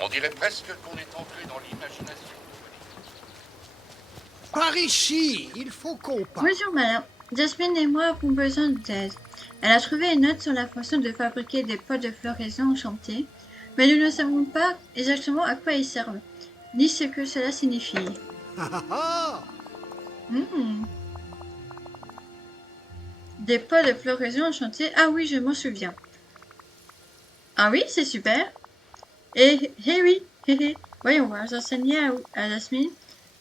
On dirait presque qu'on est entré dans l'imagination. Par ici, il faut qu'on parte. Bonjour madame, Jasmine et moi avons besoin d'aide. Elle a trouvé une note sur la façon de fabriquer des pots de floraison enchantés, mais nous ne savons pas exactement à quoi ils servent, ni ce que cela signifie. Hmm. Des pots de floraison enchantés, ah oui, je m'en souviens. Ah oui, c'est super. Et oui, voyons voir, j'enseignais à Jasmine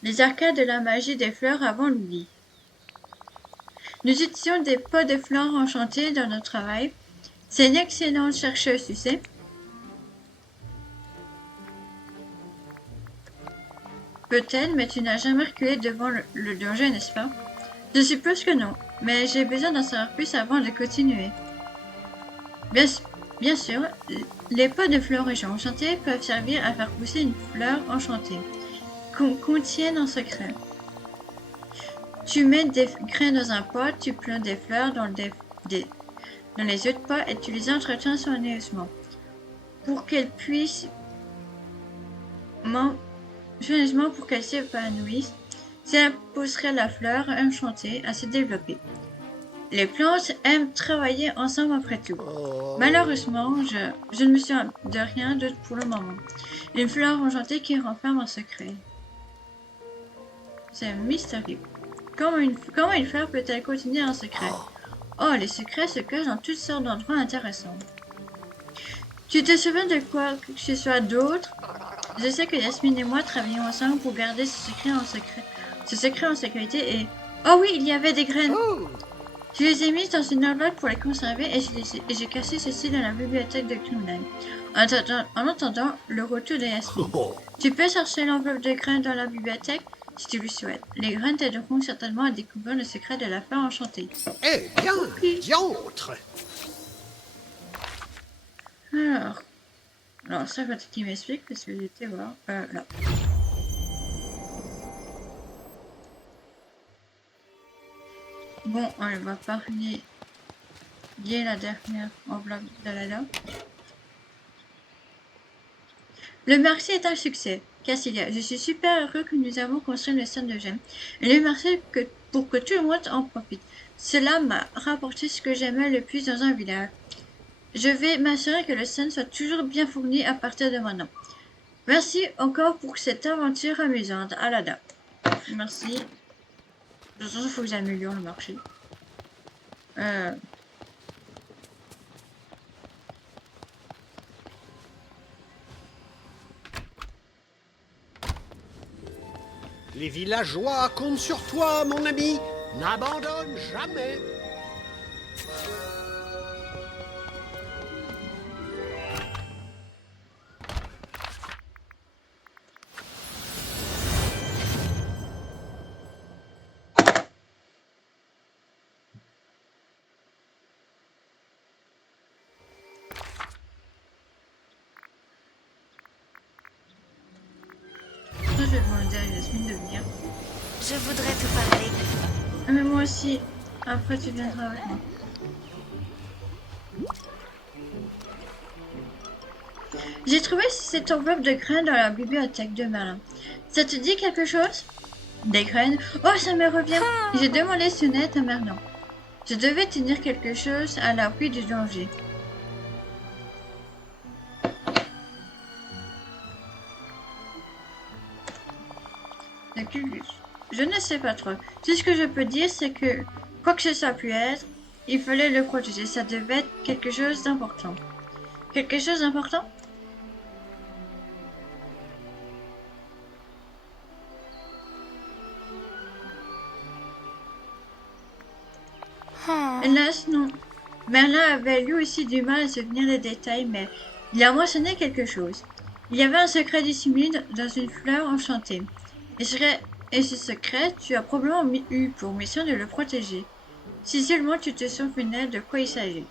les arcades de la magie des fleurs avant l'oubli. Nous utilisions des pots de fleurs enchantés dans notre travail. C'est une excellente chercheuse, tu sais. Peut-être, mais tu n'as jamais reculé devant le danger, n'est-ce pas? Je suppose que non, mais j'ai besoin d'en savoir plus avant de continuer. Bien sûr, les pots de fleurs enchantées peuvent servir à faire pousser une fleur enchantée, qu'on contienne en secret. Tu mets des graines dans un pot, tu plantes des fleurs dans les œufs de pot et tu les entretiens soigneusement pour qu'elles puissent soigneusement pour qu'elles s'épanouissent. Cela pousserait la fleur enchantée à se développer. Les plantes aiment travailler ensemble après tout. Malheureusement, je ne me souviens de rien d'autre pour le moment. Une fleur enchantée qui renferme un secret. C'est mystérieux. Comment une fleur peut-elle contenir un secret? Oh, les secrets se cachent dans toutes sortes d'endroits intéressants. Tu te souviens de quoi que ce soit d'autre? Je sais que Yasmine et moi travaillons ensemble pour garder ce secret en sécurité et... Oh oui, il y avait des graines! Je les ai mises dans une enveloppe pour les conserver et j'ai cassé ceci dans la bibliothèque de Clumden. En attendant le retour de Yasmine. Tu peux chercher l'enveloppe de graines dans la bibliothèque si tu le souhaites. Les graines t'aideront certainement à découvrir le secret de la fleur enchantée. Eh bien, diantre! Alors ça, faut qu'il m'explique parce que j'étais voir là. Bon, on va parler lier la dernière enveloppe de la. Le marché est un succès. Cassilia, je suis super heureux que nous avons construit le stand de gemmes. Et le marché pour que tout le monde en profite. Cela m'a rapporté ce que j'aimais le plus dans un village. Je vais m'assurer que le stand soit toujours bien fourni à partir de maintenant. Merci encore pour cette aventure amusante. Alada. Merci. De toute façon, il faut que j'améliore le marché. Les villageois comptent sur toi, mon ami. N'abandonne jamais. Je vais demander à Yasmine de venir. Je voudrais te parler. Mais moi aussi. Après, tu viendras avec moi. J'ai trouvé cette enveloppe de graines dans la bibliothèque de Merlin. Ça te dit quelque chose? Des graines? Oh, ça me revient. J'ai demandé Sonnette à Merlin. Je devais tenir quelque chose à l'abri du danger. Je ne sais pas trop. Tout ce que je peux dire, c'est que, quoi que ce soit pu être, il fallait le protéger. Ça devait être quelque chose d'important. Quelque chose d'important? Hélas, non. Merlin avait lui aussi du mal à se souvenir des détails, mais il a mentionné quelque chose. Il y avait un secret dissimulé dans une fleur enchantée. Et ce secret, tu as probablement eu pour mission de le protéger. Si seulement tu te souvenais de quoi il s'agit.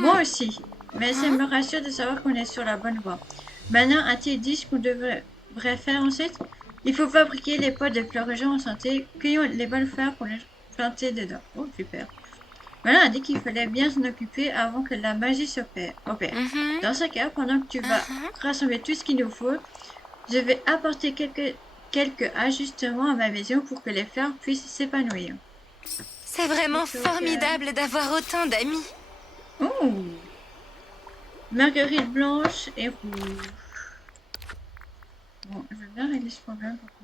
Moi aussi, mais ça me rassure de savoir qu'on est sur la bonne voie. Maintenant, a-t-il dit ce qu'on devrait faire ensuite? Il faut fabriquer les pots de floraison enchantées, cueillons les bonnes fleurs pour les planter dedans. Oh, super. Voilà a dit qu'il fallait bien s'en occuper avant que la magie opère. Mhm. Dans ce cas, pendant que tu vas rassembler tout ce qu'il nous faut, je vais apporter quelques ajustements à ma maison pour que les fleurs puissent s'épanouir. C'est vraiment Ok. formidable d'avoir autant d'amis. Oh! Marguerite blanche et rouge. Bon, je vais bien régler ce problème par contre.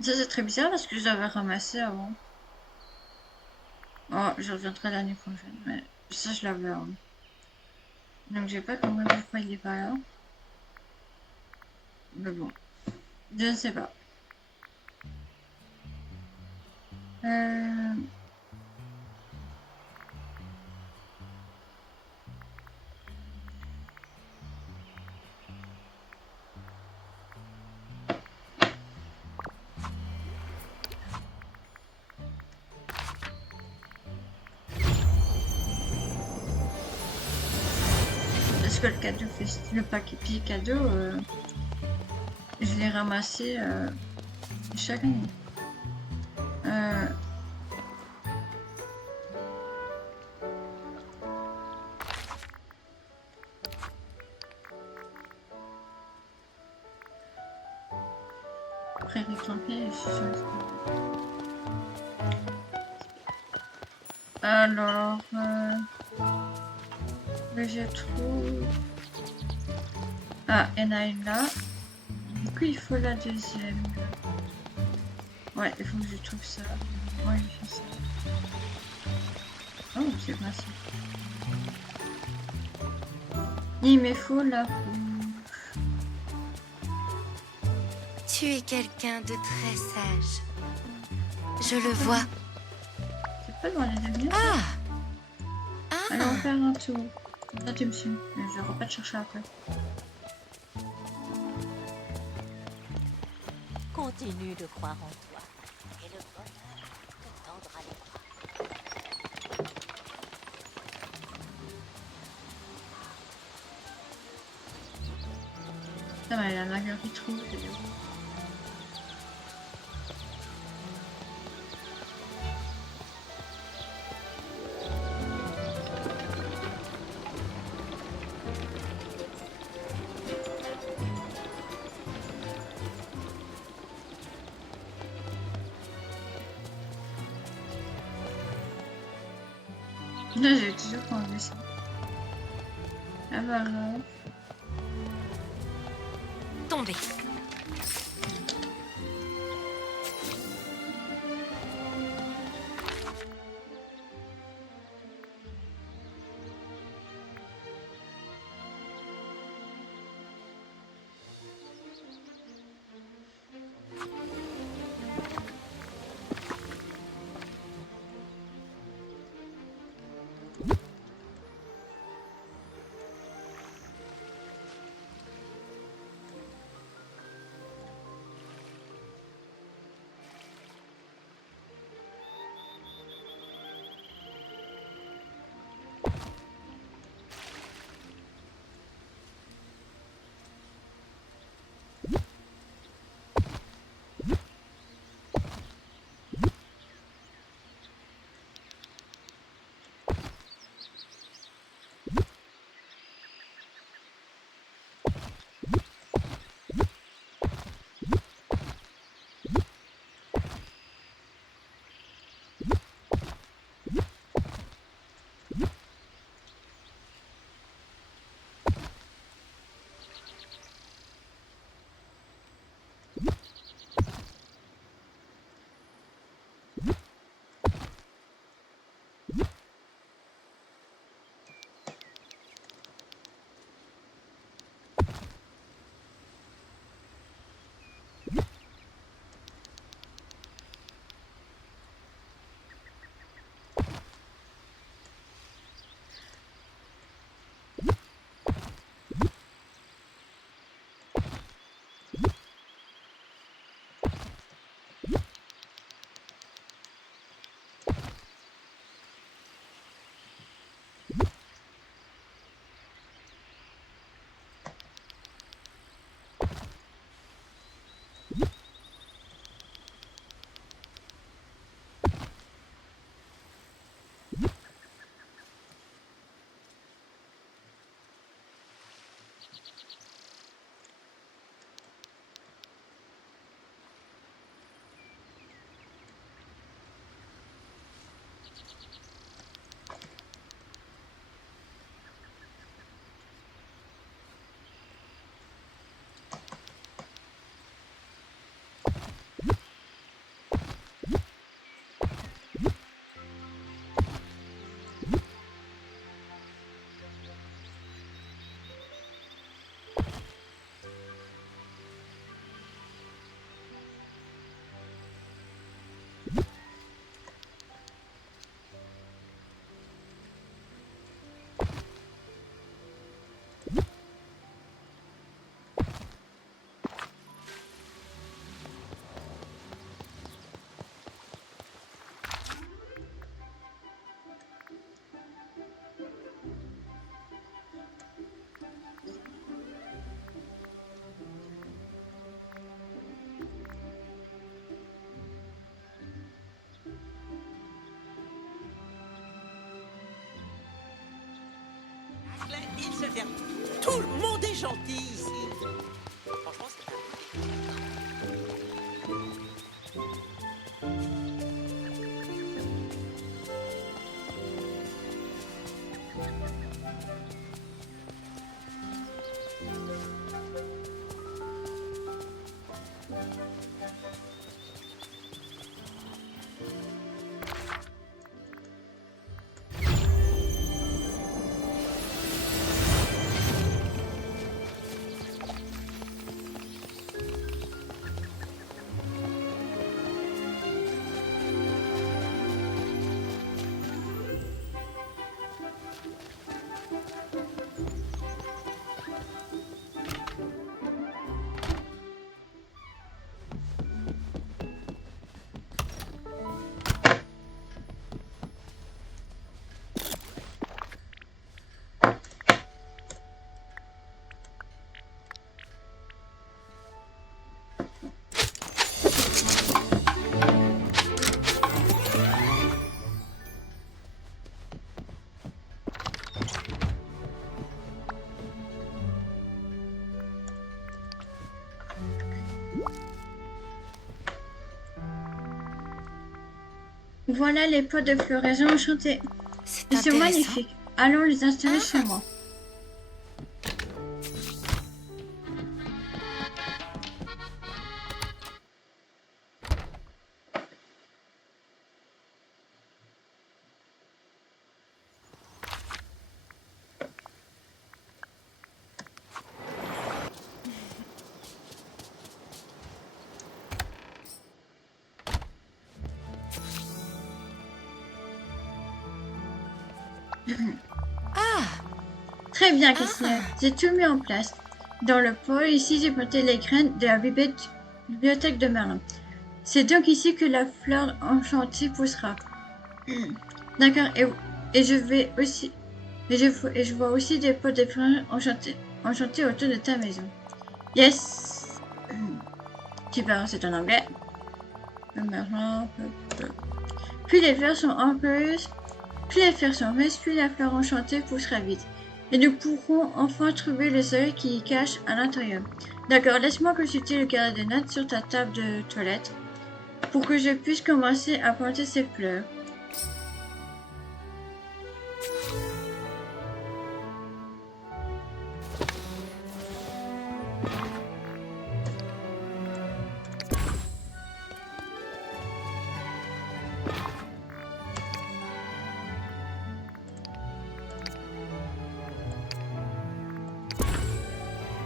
Ça c'est très bizarre parce que je l'avais ramassé avant. Oh, je reviendrai l'année prochaine, mais ça je l'avais avant. Donc j'ai pas compris pourquoi il est pas là. Mais bon, je ne sais pas. Euh... Parce que le cadeau, le paquet cadeau, je l'ai ramassé chaque année. Euh... Prairie campée, je suis sûre que c'est pas mal. Alors, mais je trouve... Ah, il y en a une là. Du coup, il faut la deuxième. Ouais, il faut que je trouve ça. Ouais, je fais ça. Oh, c'est pas ça. Il me faut la rouge. Tu es quelqu'un de très sage. Je le vois. C'est pas dans les devenir. Ah! Allez, on Ah! va faire un tour. Là, tu me suis. Mais je vais pas te chercher après. Continue de croire en toi. Et le bonheur te tendra les bras. Ça va, la marguerite rouge. Là, j'ai toujours pas enlevé ça. Ah bah alors. Tombé. il se ferme. Tout le monde est gentil ici. Franchement, c'est Voilà les pots de floraison enchantés. C'est Ils sont intéressant. magnifiques. Allons les installer chez moi. Très bien, Cassiner. J'ai tout mis en place. Dans le pot, ici, j'ai planté les graines de la bibliothèque de Merlin. C'est donc ici que la fleur enchantée poussera. D'accord, et je vais aussi... Et je vois aussi des pots de fleurs enchantées autour de ta maison. Yes. Super, c'est en anglais. Plus les fleurs sont heureuses, plus les fleurs sont minces, plus la fleur enchantée poussera vite. Et nous pourrons enfin trouver le soleil qui y cache à l'intérieur. D'accord, laisse-moi consulter le carnet de notes sur ta table de toilette pour que je puisse commencer à planter ces fleurs.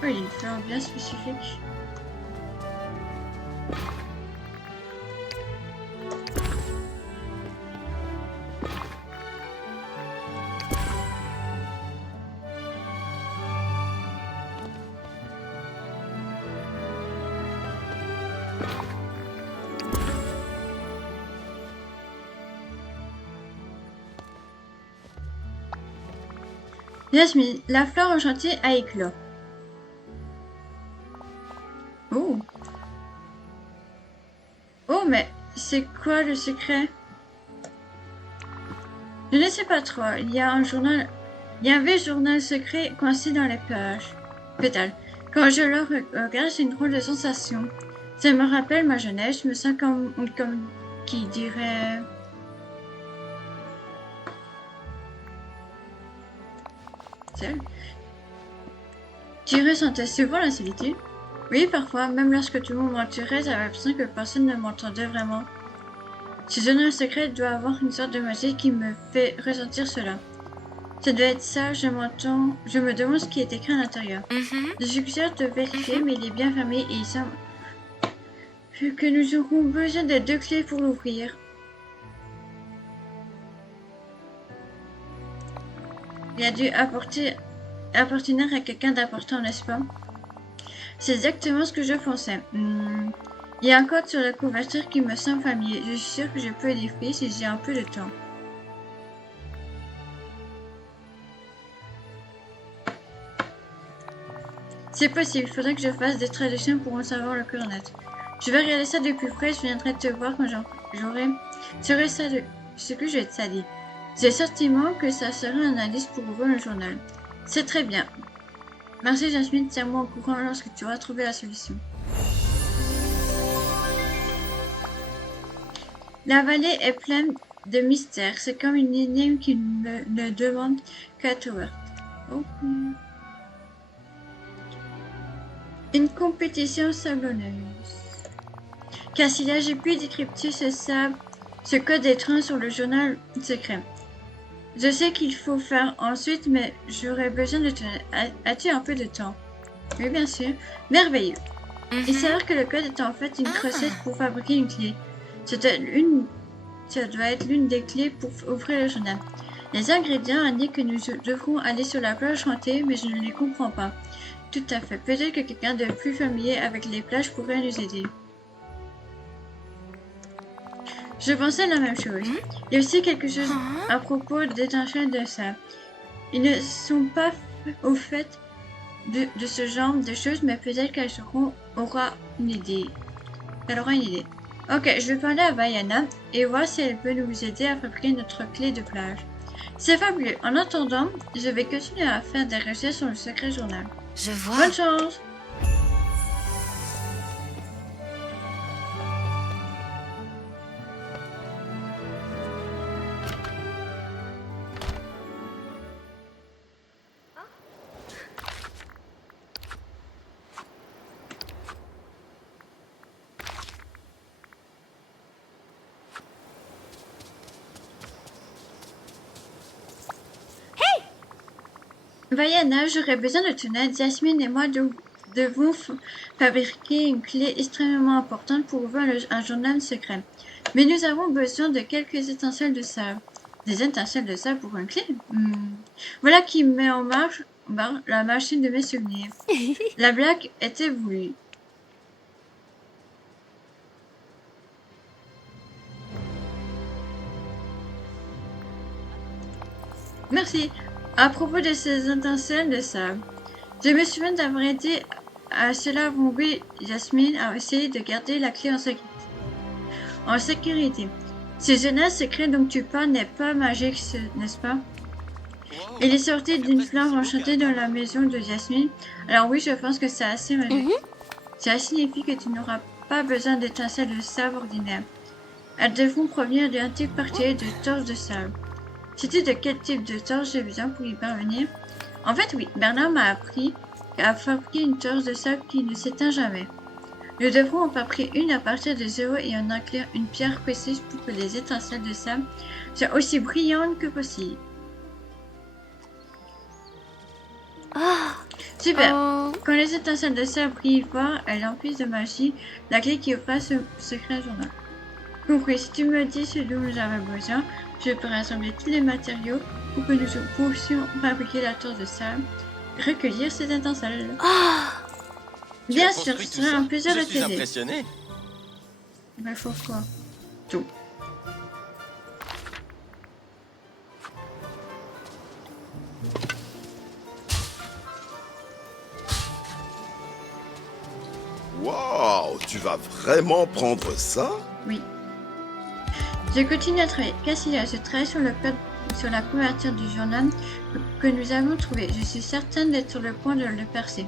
Oh, il y a une fleur bien spécifique. Yasmine, la fleur enchantée a éclos. Oh. Oh, mais c'est quoi le secret? Je ne sais pas trop. Il y a un vieux journal secret coincé dans les pétales. Quand je le regarde, c'est une drôle de sensation. Ça me rappelle ma jeunesse. Je me sens comme qui dirait... Tu ressentais souvent la solitude? Oui, parfois, même lorsque tout le monde m'entourait, j'avais l'impression que personne ne m'entendait vraiment. Ce journal secret doit avoir une sorte de magie qui me fait ressentir cela. Ça doit être ça, je me demande ce qui est écrit à l'intérieur. Je suggère de vérifier, mais il est bien fermé et il semble que nous aurons besoin de 2 clés pour l'ouvrir. Il a dû appartenir à quelqu'un d'important, n'est-ce pas? C'est exactement ce que je pensais. Il y a un code sur la couverture qui me semble familier. Je suis sûre que je peux y défier si j'ai un peu de temps. C'est possible, il faudrait que je fasse des traductions pour en savoir le cœur net. Je vais regarder ça de plus près, je viendrai te voir quand j'aurai ce que je te dit. J'ai le sentiment que ça sera un indice pour ouvrir le journal. C'est très bien. Merci Jasmine, tiens-moi au courant lorsque tu auras trouvé la solution. La vallée est pleine de mystères. C'est comme une énigme qui ne demande qu'à être ouverte. Ok. Une compétition sablonneuse. Cassilia, j'ai pu décrypter ce code étrange sur le journal secret. Je sais qu'il faut faire ensuite, mais j'aurais besoin de ton... As-tu un peu de temps? Oui, bien sûr. Merveilleux. Il s'avère que le code est en fait une recette pour fabriquer une clé. Ça doit être l'une des clés pour ouvrir le journal. Les ingrédients indiquent que nous devrons aller sur la plage chanter, mais je ne les comprends pas. Tout à fait. Peut-être que quelqu'un de plus familier avec les plages pourrait nous aider. Je pensais la même chose. Il y a aussi quelque chose à propos des étincelles de sable. Ils ne sont pas au fait de ce genre de choses, mais peut-être qu'elle aura une idée. Elle aura une idée. Ok, je vais parler à Vaiana et voir si elle peut nous aider à fabriquer notre clé de plage. C'est fabuleux. En attendant, je vais continuer à faire des recherches sur le secret journal. Je vois. Bonne chance! Vaiana, j'aurais besoin de ton aide. Jasmine et moi devons fabriquer une clé extrêmement importante pour ouvrir un journal secret. Mais nous avons besoin de quelques étincelles de sable. Des étincelles de sable pour une clé? Voilà qui met en marche la machine de mes souvenirs. La blague était voulue. Merci. À propos de ces étincelles de sable, je me souviens d'avoir aidé à cela Rombi Jasmine à essayer de garder la clé en sécurité. Ce journal secret dont tu parles n'est pas magique, n'est-ce pas? Il est sorti d'une flamme enchantée dans la maison de Jasmine. Alors oui, je pense que c'est assez magique. Ça signifie que tu n'auras pas besoin d'étincelles de sable ordinaires. Elles devront provenir d'un type particulier de torche de sable. Sais-tu de quel type de torche j'ai besoin pour y parvenir? En fait, oui. Bernard m'a appris à fabriquer une torche de sable qui ne s'éteint jamais. Nous devrons en fabriquer une à partir de zéro et en inclure une pierre précise pour que les étincelles de sable soient aussi brillantes que possible. Super! Quand les étincelles de sable brillent fort, elles emplissent de magie la clé qui ouvre ce secret journal. Compris, si tu me dis ce dont nous avons besoin, je peux rassembler tous les matériaux pour que nous puissions fabriquer la torche de sable et recueillir ces étincelles. Bien sûr, ce sera un plaisir de t'aider. Impressionné. Il faut quoi? Tout. Waouh, tu vas vraiment prendre ça? Oui. Je continue à travailler. Cassilia, je travaille sur le code, sur la couverture du journal que nous avons trouvé. Je suis certaine d'être sur le point de le percer.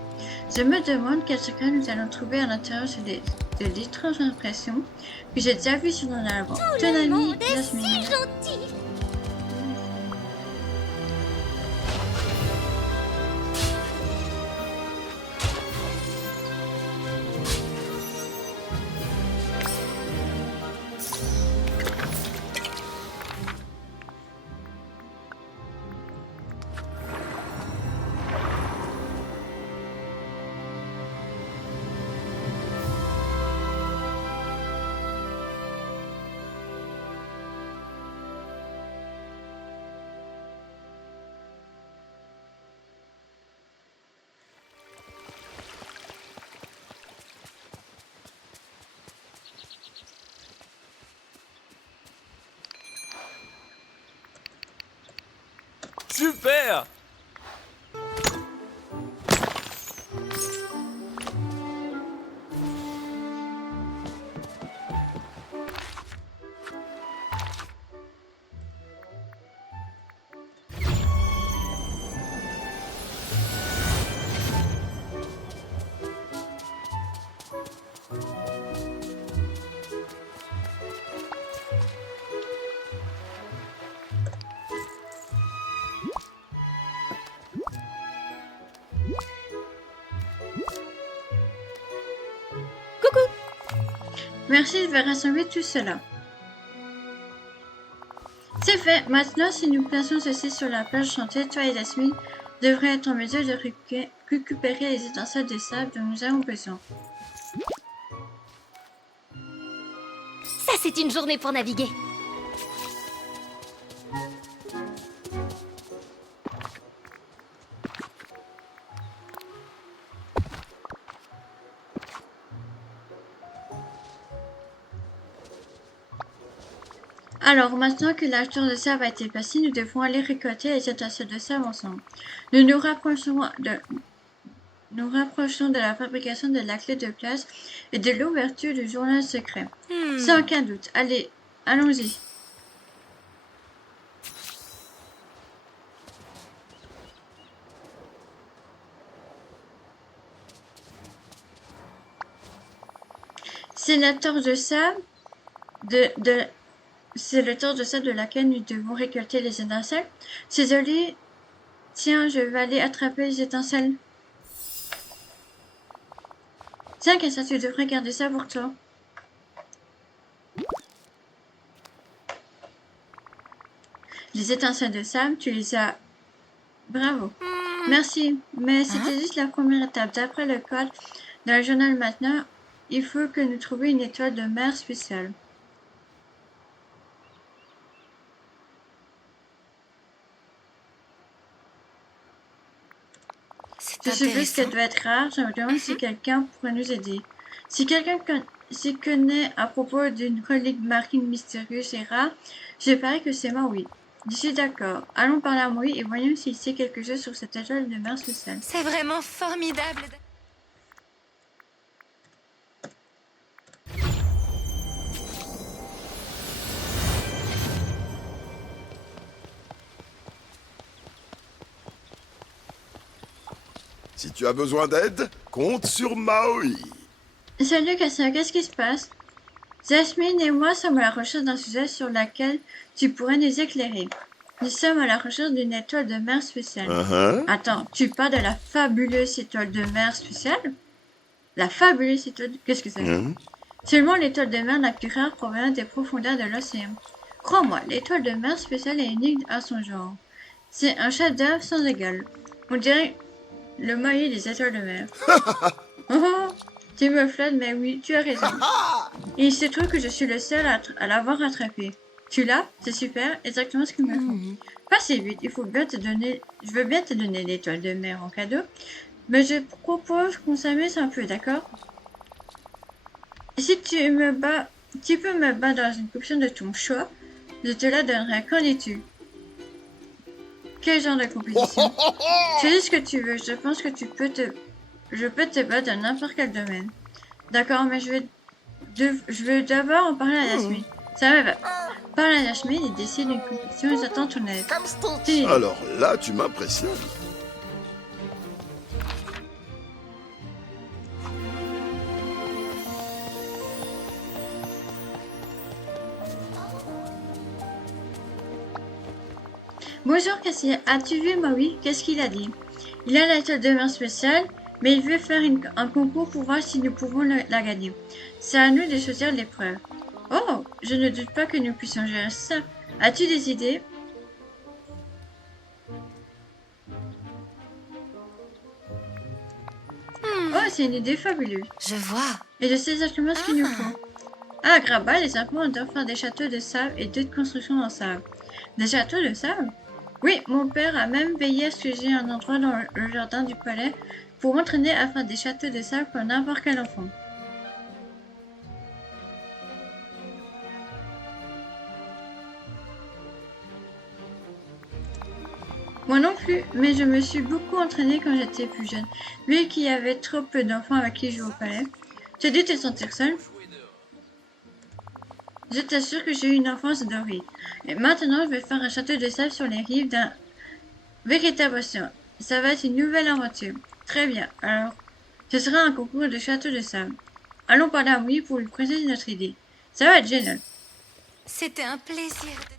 Je me demande quel secret nous allons trouver à l'intérieur de l'étrange impression que j'ai déjà vue sur un arbre. Ton ami Jasmine. Super! Merci, je vais rassembler tout cela. C'est fait. Maintenant, si nous plaçons ceci sur la plage chantier, toi et Jasmine devraient être en mesure de récupérer les étincelles de sable dont nous avons besoin. Ça, c'est une journée pour naviguer. Alors, maintenant que la tour de sable a été placée, nous devons aller récolter les étincelles de sable ensemble. Nous rapprochons de la fabrication de la clé de place et de l'ouverture du journal secret. Sans aucun doute. Allez, allons-y. C'est la torche de sable c'est le torche de sable de laquelle nous devons récolter les étincelles. C'est joli. Tiens, je vais aller attraper les étincelles. Tiens, Kessa, tu devrais garder ça pour toi. Les étincelles de sable, tu les as... Bravo. Merci. Mais c'était juste la première étape. D'après le code dans le journal maintenant, il faut que nous trouvions une étoile de mer spéciale. Je suppose qu'elle doit être rare. Je me demande si quelqu'un pourrait nous aider. Si quelqu'un s'y connaît à propos d'une relique marine mystérieuse et rare, je parie que c'est moi, oui. Je suis d'accord. Allons parler à Maui et voyons s'il sait quelque chose sur cette étoile de mer spéciale. C'est vraiment formidable. Si tu as besoin d'aide, compte sur Maui. Salut Cassia, qu'est-ce qui se passe? Jasmine et moi sommes à la recherche d'un sujet sur lequel tu pourrais nous éclairer. Nous sommes à la recherche d'une étoile de mer spéciale. Attends, tu parles de la fabuleuse étoile de mer spéciale? La fabuleuse étoile... Qu'est-ce que c'est? Seulement l'étoile de mer la plus rare provenant des profondeurs de l'océan. Crois-moi, l'étoile de mer spéciale est unique à son genre. C'est un chef-d'œuvre sans égal. On dirait le maillet des étoiles de mer. Oh, tu me flattes, mais oui, tu as raison. Et il se trouve que je suis le seul à l'avoir attrapé. Tu l'as? C'est super, exactement ce qu'il me faut. Pas si vite, je veux bien te donner l'étoile de mer en cadeau, mais je propose qu'on s'amuse un peu, d'accord? Si tu peux me battre dans une compétition de ton choix, je te la donnerai. Qu'en dis-tu? Quel genre de compétition? Tu dis ce que tu veux, je pense que je peux te battre dans n'importe quel domaine. D'accord, mais je veux d'abord en parler à Yasmine. Ça me va. Parle à Yasmine et décide d'une compétition, j'attends ton aide. Alors là, tu m'impressionnes. Bonjour Cassie, as-tu vu Maui? Qu'est-ce qu'il a dit? Il a la l'étoile de mer spéciale, mais il veut faire un concours pour voir si nous pouvons la gagner. C'est à nous de choisir l'épreuve. Oh, je ne doute pas que nous puissions gérer ça. As-tu des idées? Oh, c'est une idée fabuleuse. Je vois. Et je sais exactement ce qu'il nous faut. Ah, Graba, les enfants adorent faire des châteaux de sable et d'autres constructions en sable. Des châteaux de sable? Oui, mon père a même veillé à ce que j'ai un endroit dans le jardin du palais pour m'entraîner à faire des châteaux de sable comme n'importe quel enfant. Moi non plus, mais je me suis beaucoup entraînée quand j'étais plus jeune, vu qu'il y avait trop peu d'enfants avec qui jouer au palais. Tu as dû te sentir seule? Je t'assure que j'ai eu une enfance dorée. Et maintenant, je vais faire un château de sable sur les rives d'un véritable océan. Ça va être une nouvelle aventure. Très bien. Alors, ce sera un concours de château de sable. Allons parler à Maui pour lui présenter notre idée. Ça va être génial. C'était un plaisir de...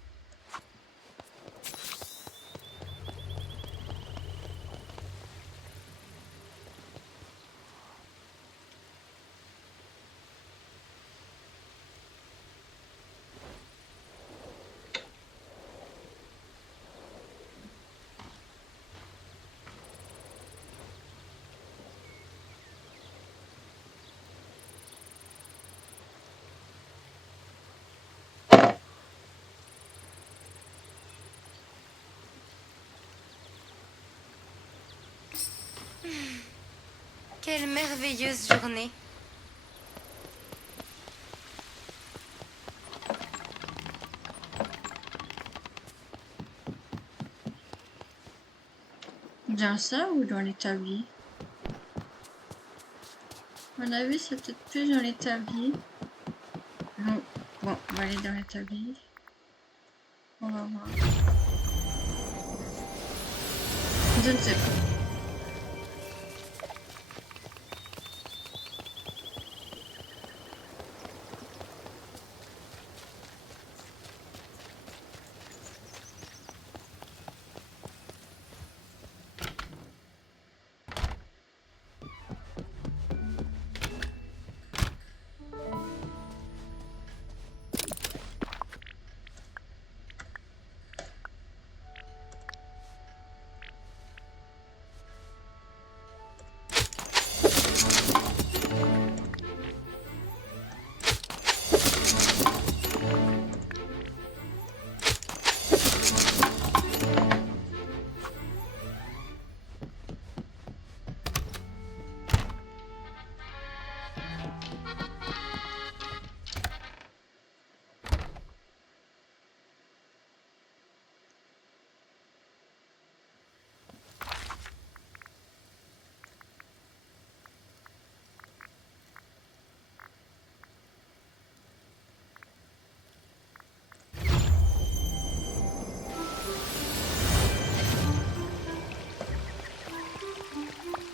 Quelle merveilleuse journée. Dans ça ou dans l'établi? À mon avis, c'est peut-être plus dans l'établi. Non. Bon, on va aller dans l'établi. On va voir. Je ne sais pas.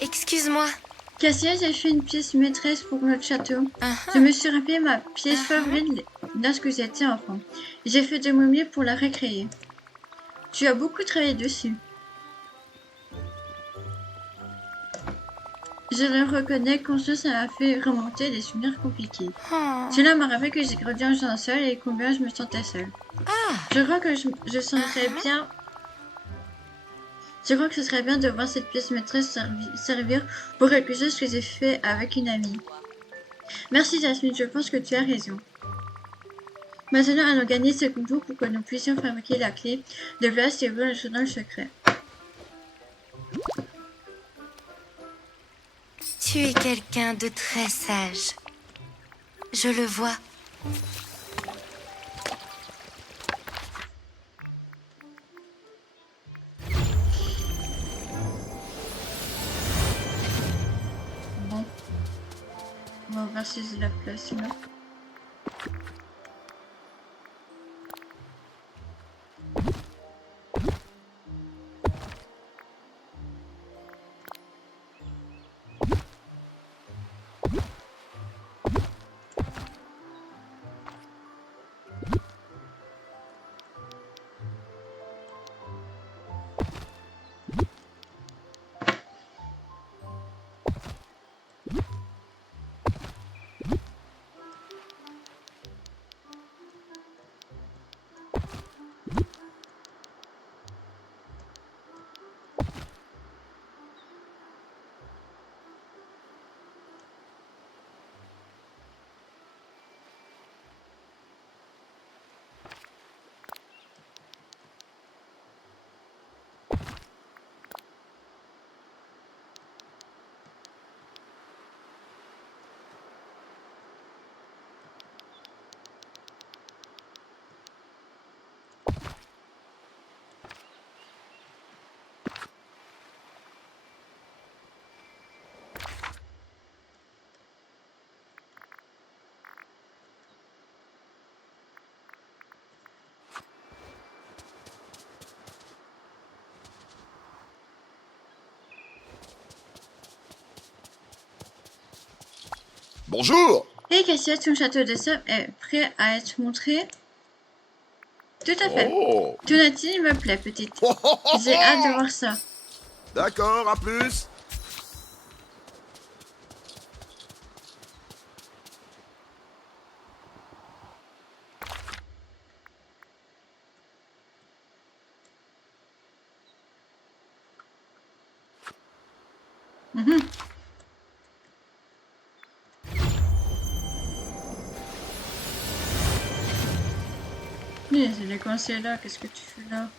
Excuse-moi. Cassia, j'ai fait une pièce maîtresse pour notre château. Ah, Je me suis rappelé ma pièce favorite lorsque j'étais enfant. J'ai fait de mon mieux pour la recréer. Tu as beaucoup travaillé dessus. Je le reconnais, conscience m'a fait remonter des souvenirs compliqués. oh. Cela m'a rappelé que j'ai grandi en étant seule et combien je me sentais seule. Je crois que je sentirais bien. Je crois que ce serait bien de voir cette pièce maîtresse servir pour quelque chose que j'ai fait avec une amie. Merci Jasmine, je pense que tu as raison. Maintenant, allons gagner ce concours pour que nous puissions fabriquer la clé de glace et ouvrir le chaudron secret. Tu es quelqu'un de très sage. Je le vois. Bon. On va voir si j'ai la place là. Bonjour. Hey Cassia, ton château de sable est prêt à être montré? Tout à fait. Oh. Ton attitude me plaît, petite. Oh, oh, oh, J'ai hâte de oh. voir ça. D'accord, à plus. Mhm. Mais il est coincé là, qu'est-ce que tu fais là?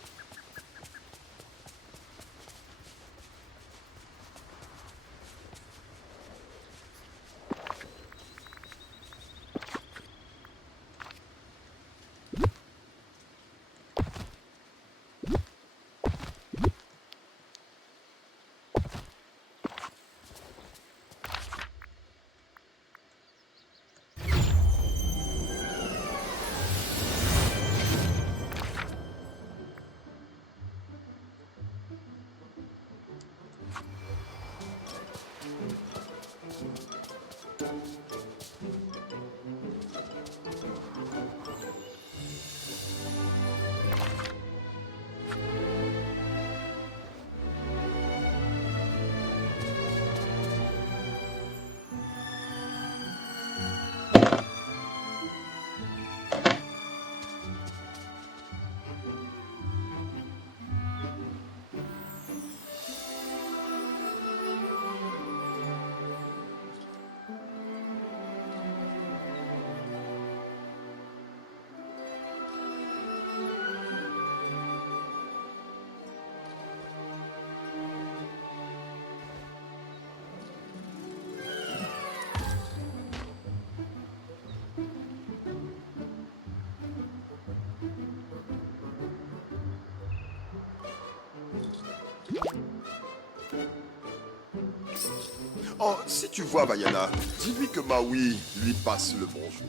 Oh, si tu vois Vaiana, dis-lui que Maui lui passe le bonjour.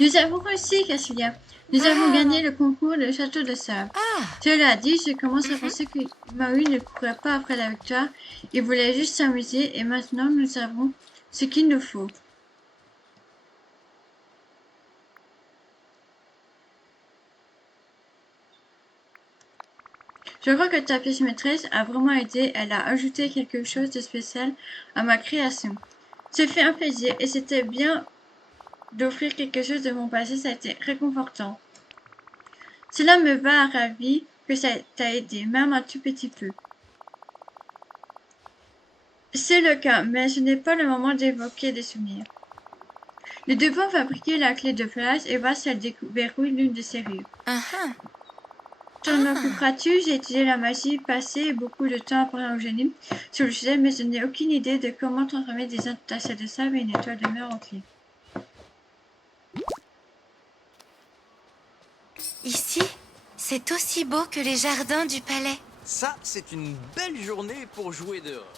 Nous avons réussi, Cassilia. Nous avons gagné le concours de château de sable. Cela dit, je commence à penser que Maui ne courait pas après la victoire. Il voulait juste s'amuser et maintenant nous savons ce qu'il nous faut. Je crois que ta pièce maîtresse a vraiment aidé. Elle a ajouté quelque chose de spécial à ma création. J'ai fait un plaisir et c'était bien d'offrir quelque chose de mon passé, ça a été réconfortant. Cela me va ravi que ça t'a aidé, même un tout petit peu. C'est le cas, mais ce n'est pas le moment d'évoquer des souvenirs. Nous devons fabriquer la clé de place et voir si elle verrouille l'une de ces rues. T'en occuperas-tu? J'ai étudié la magie, passé beaucoup de temps à parler au génie sur le sujet, mais je n'ai aucune idée de comment transformer des entassés de sable et une étoile de mer en clé. Ici, c'est aussi beau que les jardins du palais. Ça, c'est une belle journée pour jouer dehors.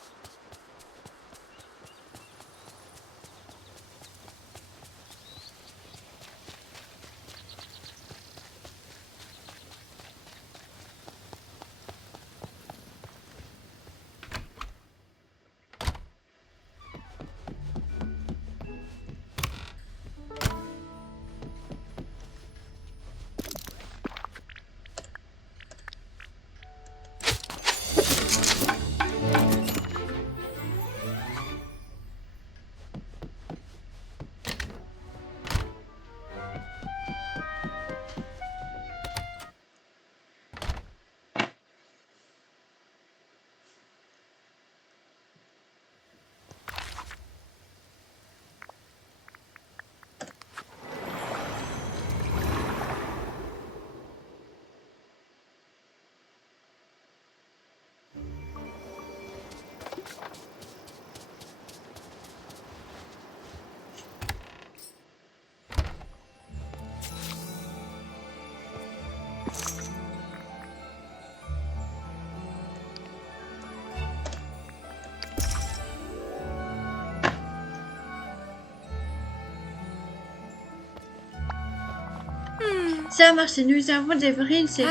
Ça a marché, nous avons dévoré une série.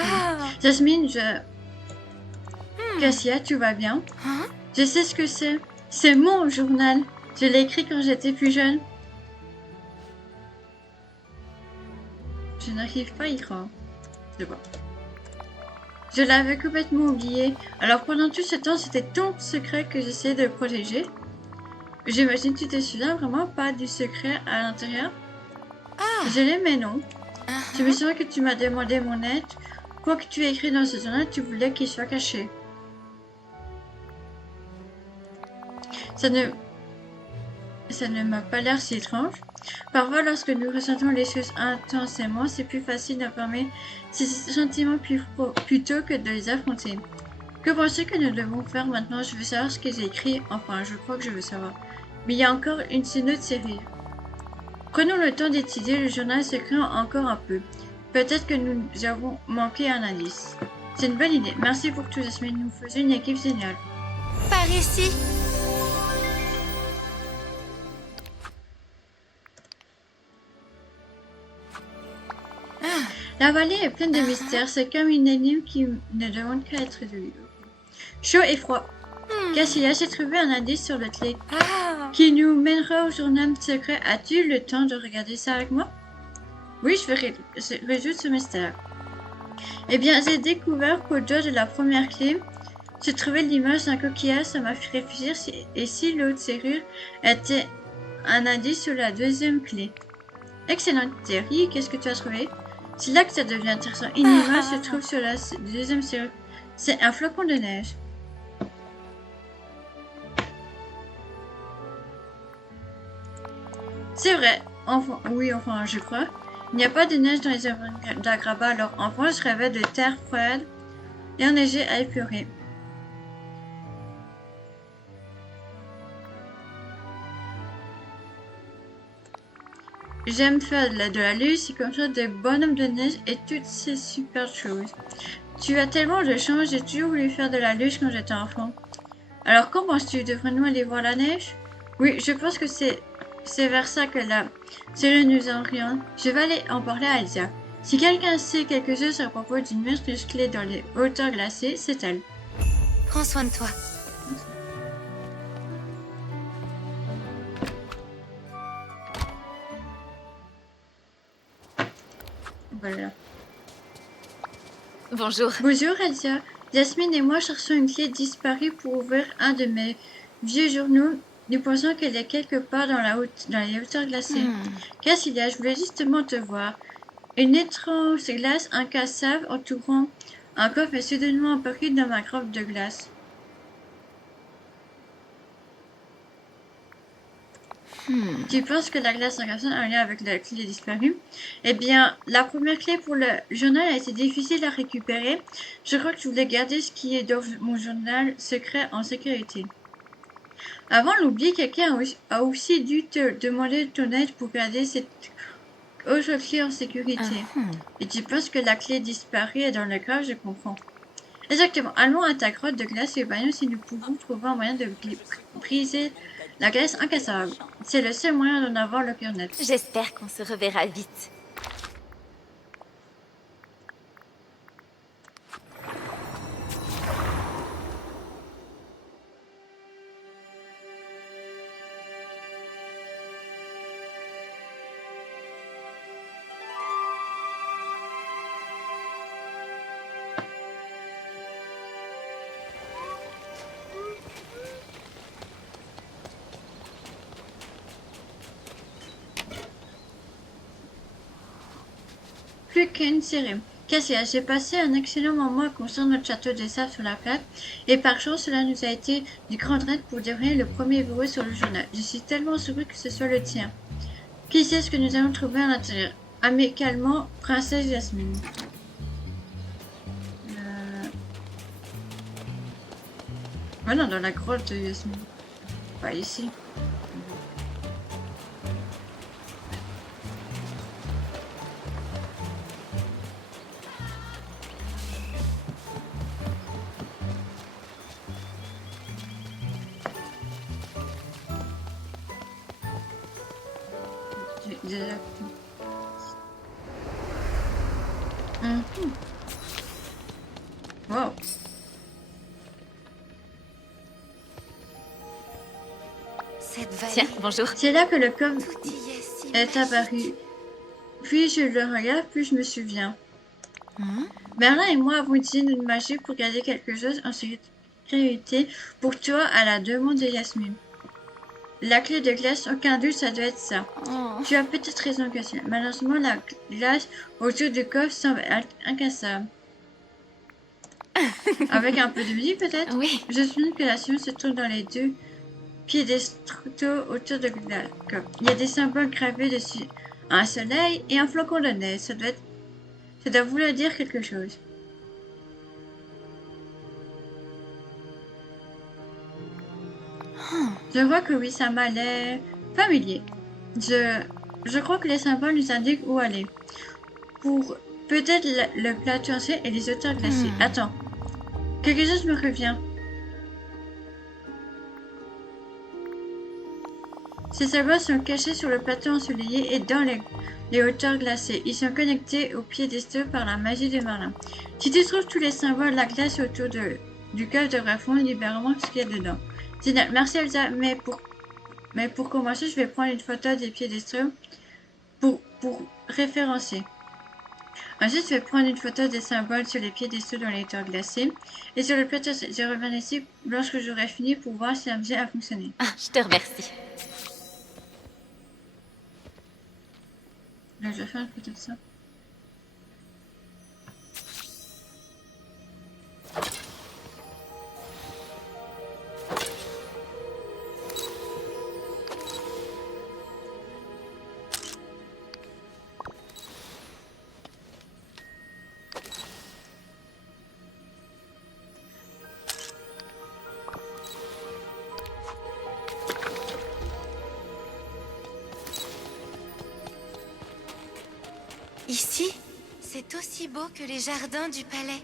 Jasmine, Cassia, tu vas bien? Je sais ce que c'est. C'est mon journal. Je l'ai écrit quand j'étais plus jeune. Je n'arrive pas à y croire. Je vois. Je l'avais complètement oublié. Alors pendant tout ce temps, c'était ton secret que j'essayais de protéger. J'imagine que tu te souviens vraiment pas du secret à l'intérieur. Je l'aimais, non? Je me souviens que tu m'as demandé mon aide. Quoi que tu aies écrit dans ce journal, tu voulais qu'il soit caché. Ça ne m'a pas l'air si étrange. Parfois, lorsque nous ressentons les choses intensément, c'est plus facile d'affirmer ces sentiments plutôt que de les affronter. Que penses-tu que nous devons faire maintenant? Je veux savoir ce que j'ai écrit. Enfin, je crois que je veux savoir. Mais il y a encore une autre série. Prenons le temps d'étudier le journal secret encore un peu. Peut-être que nous avons manqué un indice. C'est une bonne idée. Merci pour tout, Jasmine. Nous faisons une équipe géniale. Par ici. La vallée est pleine de mystères. C'est comme une énigme qui ne demande qu'à être résolue. Chaud et froid. Cassia, j'ai trouvé un indice sur le clé qui nous mènera au journal secret. As-tu le temps de regarder ça avec moi? Oui, je vais résoudre ce mystère. Eh bien, j'ai découvert qu'au dos de la première clé se trouvait l'image d'un coquillage. Ça m'a fait réfléchir et si l'autre serrure était un indice sur la deuxième clé. Excellente théorie. Qu'est-ce que tu as trouvé? C'est là que ça devient intéressant. Une image se trouve sur la deuxième serrure. C'est un flocon de neige. C'est vrai. Enfin, oui, enfin, je crois. Il n'y a pas de neige dans les œuvres d'Agraba, alors enfant, je rêvais de terre froide et enneigée à épurer. J'aime faire de la luce, comme ça, des bonhommes de neige et toutes ces super choses. Tu as tellement de chance, j'ai toujours voulu faire de la luge quand j'étais enfant. Alors, qu'en penses-tu? Devrais-nous aller voir la neige? Oui, je pense que c'est vers ça que la série nous oriente. Je vais aller en parler à Elsa. Si quelqu'un sait quelque chose à propos d'une mystérieuse clé dans les hauteurs glacées, c'est elle. Prends soin de toi. Voilà. Bonjour. Bonjour Elsa. Jasmine et moi cherchons une clé disparue pour ouvrir un de mes vieux journaux. Nous pensons qu'elle est quelque part dans les hauteurs glacées. Qu'est-ce qu'il y a? Je voulais justement te voir. Une étrange glace incassable entourant un coffre est soudainement apparu dans ma grotte de glace. Tu penses que la glace incassable a un lien avec la clé disparue? Eh bien, la première clé pour le journal a été difficile à récupérer. Je crois que je voulais garder ce qui est dans mon journal secret en sécurité. Avant l'oubli, quelqu'un a aussi dû te demander ton aide pour garder cette autre clé en sécurité. Et tu penses que la clé disparue est dans le coffre? Je comprends. Exactement. Allons à ta grotte de glace et voyons si nous pouvons trouver un moyen de briser la glace incassable. C'est le seul moyen d'en avoir le cœur net. J'espère qu'on se reverra vite. Plus qu'une série. Cassia, j'ai passé un excellent moment à construire notre château de sable sur la plaque, et par chance, cela nous a été du grand aide pour devenir le premier bureau sur le journal. Je suis tellement surpris que ce soit le tien. Qui sait ce que nous allons trouver à l'intérieur? Amicalement, Princesse Jasmine. Voilà, dans la grotte de Jasmine. Pas ici. Déjà. Wow. Cette vallée. Tiens, bonjour. C'est là que le coffre Tout y est si est apparu. Puis je le regarde, puis je me souviens. Hein? Merlin et moi avons utilisé une magie pour garder quelque chose en sécurité pour toi à la demande de Yasmine. La clé de glace, aucun doute, ça doit être ça. Oh. Tu as peut-être raison, Cassia. Malheureusement, la glace autour du coffre semble incassable. Avec un peu de musique, peut-être? Oui. Je souviens que la science se trouve dans les deux piédestaux autour de la coffre. Il y a des symboles gravés dessus. Un soleil et un flocon de neige. Ça doit vouloir dire quelque chose. Je crois que oui, ça m'a l'air familier. Je crois que les symboles nous indiquent où aller. Pour peut-être le plateau ancien et les hauteurs glacées. Attends. Quelque chose me revient. Ces symboles sont cachés sur le plateau ensoleillé et dans les hauteurs glacées. Ils sont connectés au piédestal par la magie de Merlin. Si tu trouves tous les symboles, la glace autour du coffre devrait fondre librement ce qu'il y a dedans. Génial. Merci Elsa, mais pour commencer, je vais prendre une photo des piédestaux pour référencer. Ensuite, je vais prendre une photo des symboles sur les piédestaux dans les hauteurs glacées. Et sur le plateau, je reviens ici lorsque j'aurai fini pour voir si l'objet a fonctionné. Ah, je te remercie. Là, je vais faire une photo de ça. Ici, c'est aussi beau que les jardins du palais.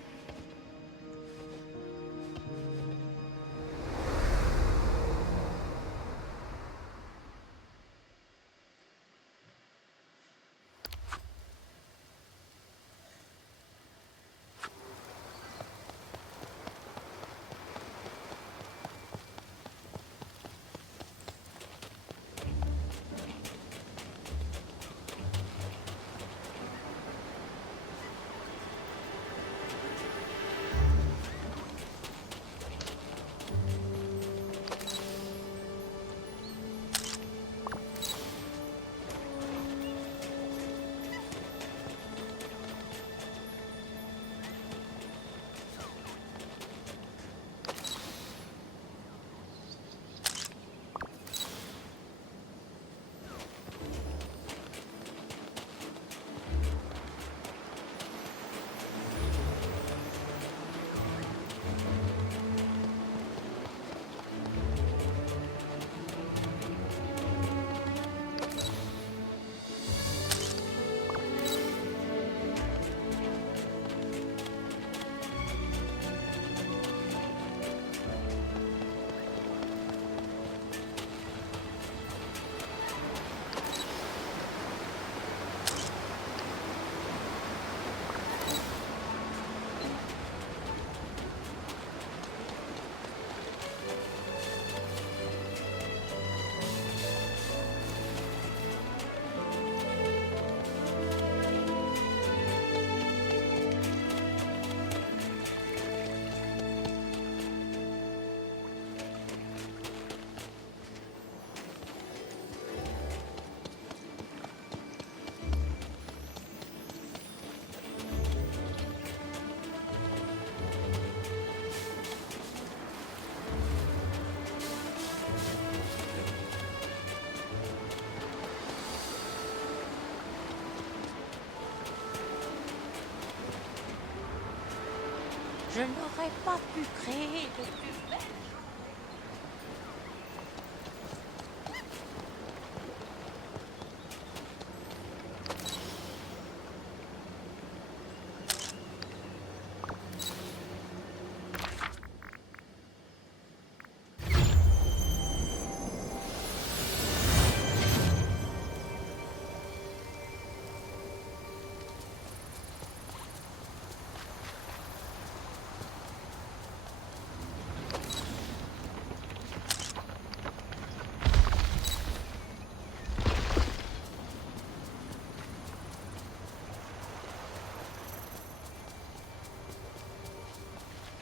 Je n'aurais pas pu créer de plus belle.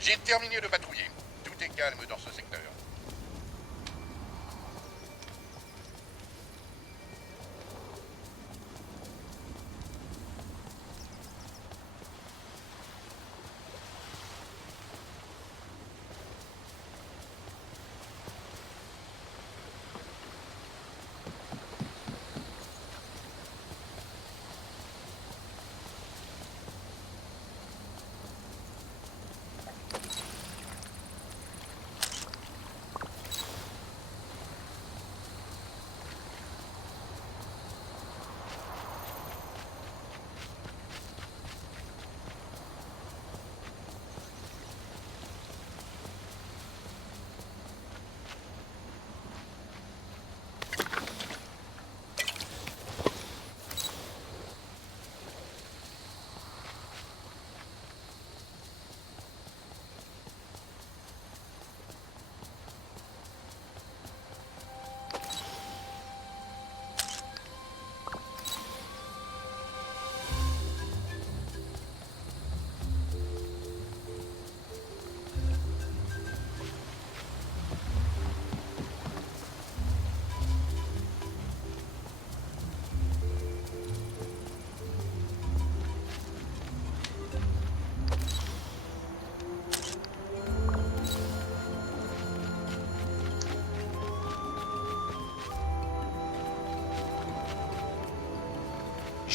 J'ai terminé de patrouiller. Tout est calme dans ce secteur.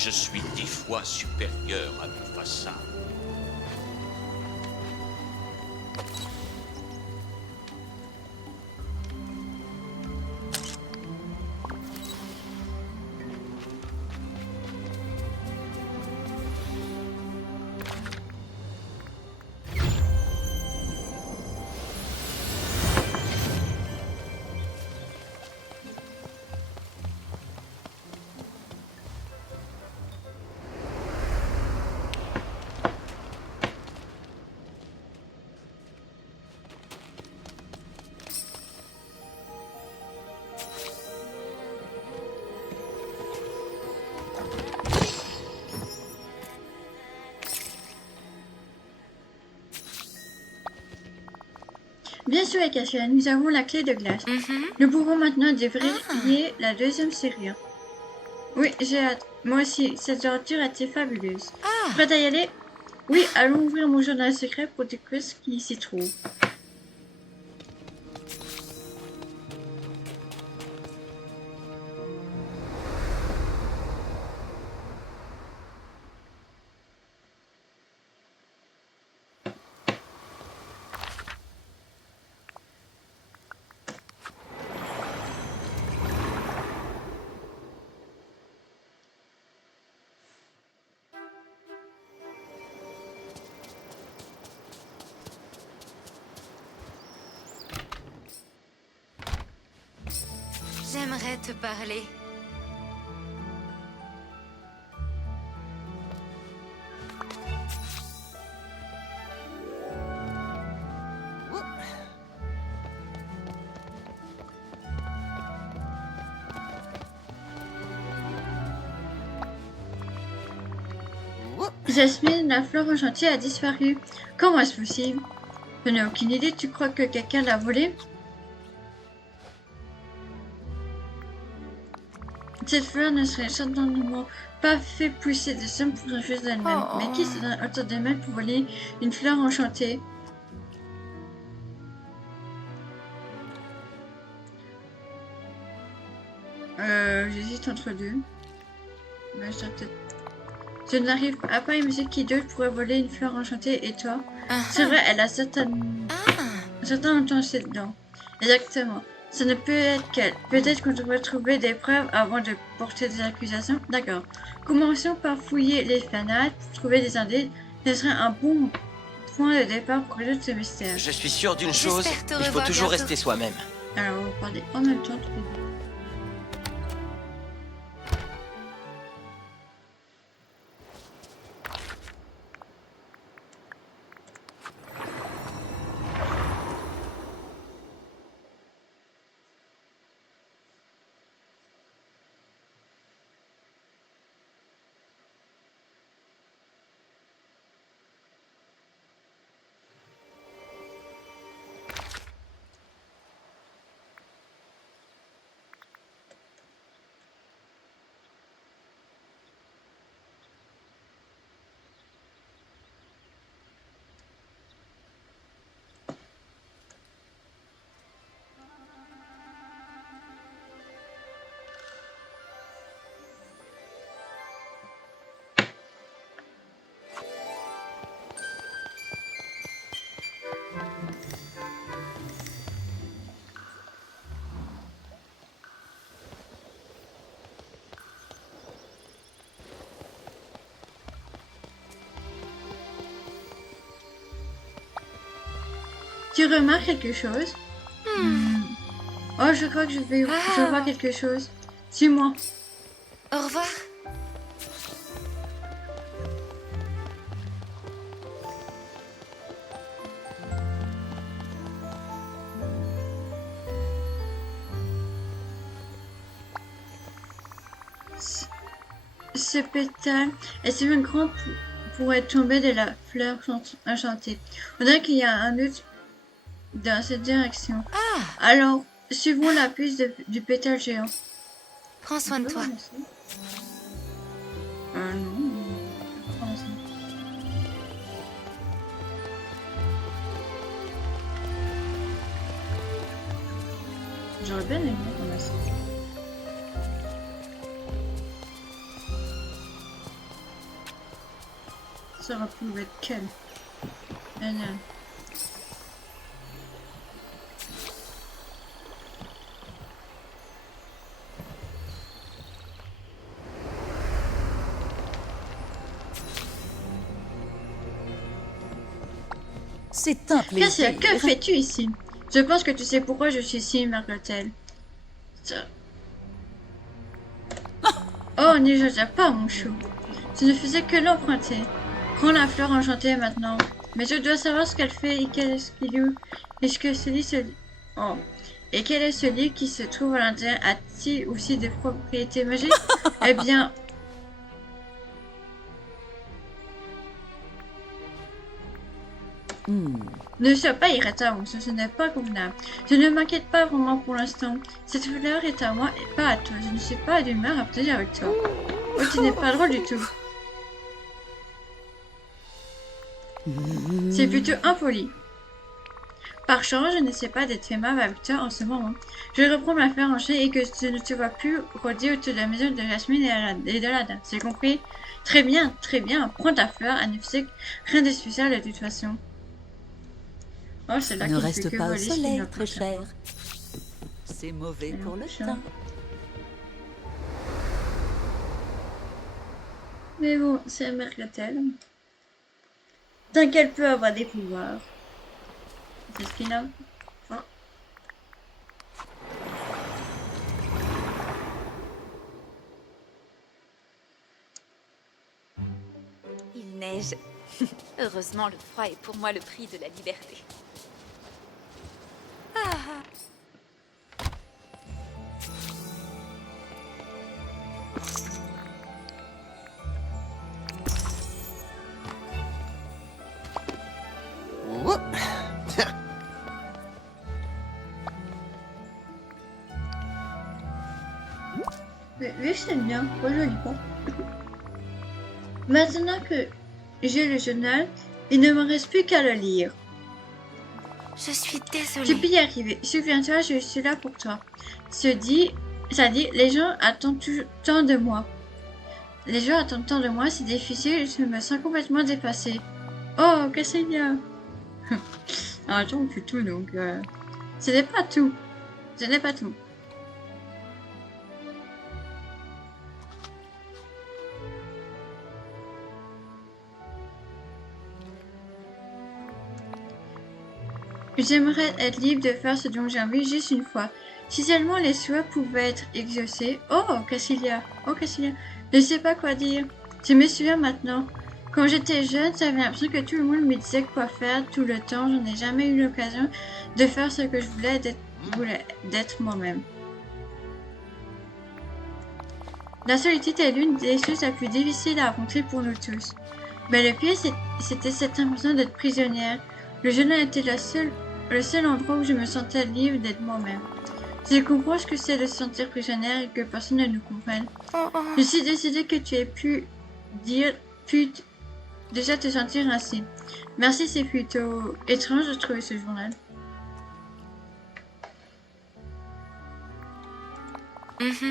Je suis 10 fois supérieur à Mufasa. Bien sûr, Acacia, nous avons la clé de glace. Nous pouvons maintenant déverrouiller la deuxième serrure. Oui, j'ai hâte. Moi aussi, cette aventure a été fabuleuse. Prête à y aller? Oui, allons ouvrir mon journal secret pour découvrir ce qui s'y trouve. J'aimerais te parler. Jasmine, la fleur enchantée a disparu. Comment est-ce possible? Je n'ai aucune idée, tu crois que quelqu'un l'a volée? Cette fleur ne serait certainement pas fait pousser de simple pour un juste d'elle-même. Mais qui se donne autant d'elle-même pour voler une fleur enchantée? J'hésite entre deux. Mais je dois peut-être Je n'arrive à pas imaginer qui d'autre pourrait voler une fleur enchantée et toi. Ah, C'est vrai, elle a certains intentionnés dedans. Exactement. Ça ne peut être qu'elle. Peut-être qu'on devrait trouver des preuves avant de porter des accusations. D'accord. Commençons par fouiller les fanats pour trouver des indices. Ce serait un bon point de départ pour résoudre ce mystère. Je suis sûr d'une chose, J'espère te il faut revoir toujours bientôt. rester soi-même. Alors, on va parler en même temps tous les deux. Tu remarques quelque chose? Oh, je crois que je vois quelque chose. Suis-moi. Au revoir. Ce pétale est suffisamment grand pour être tombé de la fleur enchantée. On dirait qu'il y a un autre dans cette direction. Alors, suivons la piste du pétale géant. Prends soin de toi. Non. J'aurais bien aimé comme ça. Ça aurait pu être quel? C'est un plaisir. Cassia, que fais-tu ici? Je pense que tu sais pourquoi je suis ici, Margotel. Oh, n'y jeta pas, mon chou. Je ne faisais que l'emprunter. Prends la fleur enchantée maintenant. Mais je dois savoir ce qu'elle fait et quel est ce qu'il y a. Est-ce que ce lit Oh. Et quel est ce livre qui se trouve à l'intérieur? A-t-il aussi des propriétés magiques? Eh bien... Ne sois pas irritable, ce n'est pas convenable. Je ne m'inquiète pas vraiment pour l'instant. Cette fleur est à moi et pas à toi. Je ne suis pas d'humeur à partager avec toi. Oh, tu n'es pas drôle du tout. C'est plutôt impoli. Par chance, je n'essaie pas d'être aimable avec toi en ce moment. Je reprends ma fleur enchantée et que je ne te vois plus rôder autour de la maison de Jasmine et de Lada. C'est compris? Très bien, très bien. Prends ta fleur, elle ne faisait rien de spécial de toute façon. Oh, c'est là Ne qu'il reste fait que pas au voler, ce qui soleil, n'a très pas cher. C'est mauvais pour le chat. teint. Mais bon, c'est Margotel. Tant qu'elle peut avoir des pouvoirs. C'est ce qu'il a. Enfin, Il neige. Heureusement, le froid est pour moi le prix de la liberté. Whoop. mais vu que c'est bien, moi je lis pas. Maintenant que j'ai le journal, il ne me reste plus qu'à le lire. Je suis Tu désolée. peux y arriver. Souviens-toi, je suis là pour toi. Ça dit, les gens attendent tout tant de moi. Les joueurs attendent tant de moi, c'est difficile, je me sens complètement dépassée. Oh, Cassilia. Ah, j'en fais tout, donc... Ce n'est pas tout. Ce n'est pas tout. J'aimerais être libre de faire ce dont j'ai envie juste une fois. Si seulement les souhaits pouvaient être exaucés. Oh, Cassilia. Oh, Cassilia. Je ne sais pas quoi dire. Je me souviens maintenant. Quand j'étais jeune, j'avais l'impression que tout le monde me disait quoi faire tout le temps. Je n'ai jamais eu l'occasion de faire ce que je voulais d'être moi-même. La solitude est l'une des choses les plus difficiles à affronter pour nous tous. Mais le pire, c'était cette impression d'être prisonnière. Le journal était le seul endroit où je me sentais libre d'être moi-même. Je comprends ce que c'est de se sentir prisonnière et que personne ne nous comprenne. Je suis décidée que tu aies pu déjà te sentir ainsi. Merci, c'est plutôt étrange de trouver ce journal.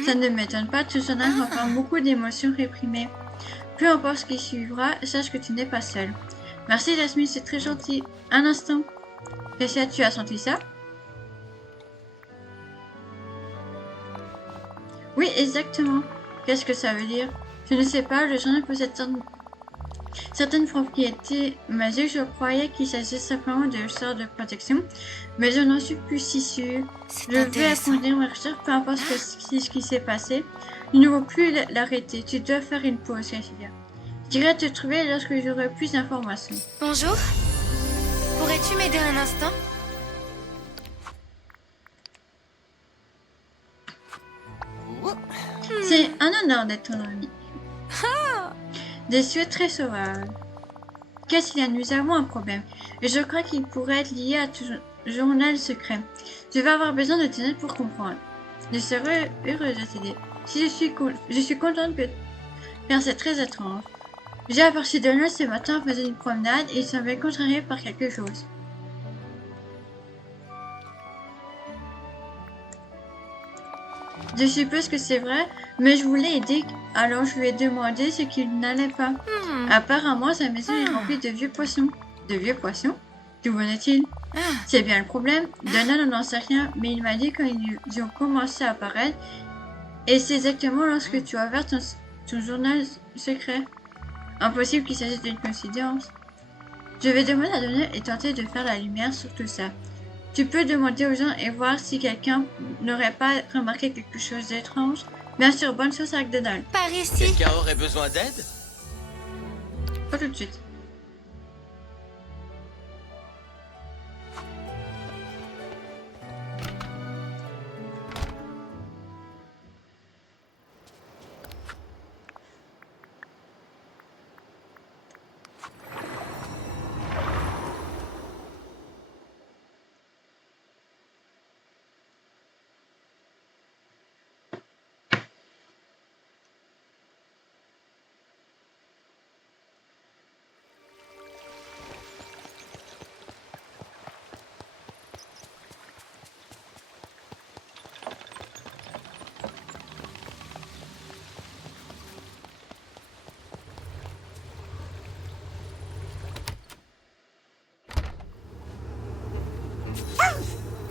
Ça ne m'étonne pas, tout journal renferme beaucoup d'émotions réprimées. Peu importe ce qui suivra, sache que tu n'es pas seule. Merci Jasmine, c'est très gentil. Un instant. Qu'est-ce que tu as senti ça? Oui, exactement. Qu'est-ce que ça veut dire? Je ne sais pas, le journal possède certaines propriétés magiques. Je croyais qu'il s'agissait simplement de sorts de protection, mais je n'en suis plus si sûre. Je vais approfondir mes recherches, peu importe ce qui s'est passé. Il ne faut plus l'arrêter. Tu dois faire une pause, Cassilia. J'irai te trouver lorsque j'aurai plus d'informations. Bonjour. Pourrais-tu m'aider un instant? C'est un honneur d'être ton ami. Des souhaits très sauvages. Cassilia, nous avons un problème. Et je crois qu'il pourrait être lié à ton journal secret. Je vais avoir besoin de ton aide pour comprendre. Je serai heureuse de t'aider. Si je suis contente car c'est très étrange. J'ai aperçu Donald ce matin en faisant une promenade et il semblait contrarié par quelque chose. Je suppose que c'est vrai, mais je voulais aider, alors je lui ai demandé ce qu'il n'allait pas. Apparemment, sa maison est remplie de vieux poissons. De vieux poissons? D'où venait-il? C'est bien le problème. Donald n'en sait rien, mais il m'a dit quand ils ont commencé à apparaître. Et c'est exactement lorsque tu as ouvert ton journal secret. Impossible qu'il s'agisse d'une coïncidence. Je vais demander à Donald et tenter de faire la lumière sur tout ça. Tu peux demander aux gens et voir si quelqu'un n'aurait pas remarqué quelque chose d'étrange. Bien sûr, bonne chance avec Donald. Par ici. Quelqu'un aurait besoin d'aide? Pas tout de suite.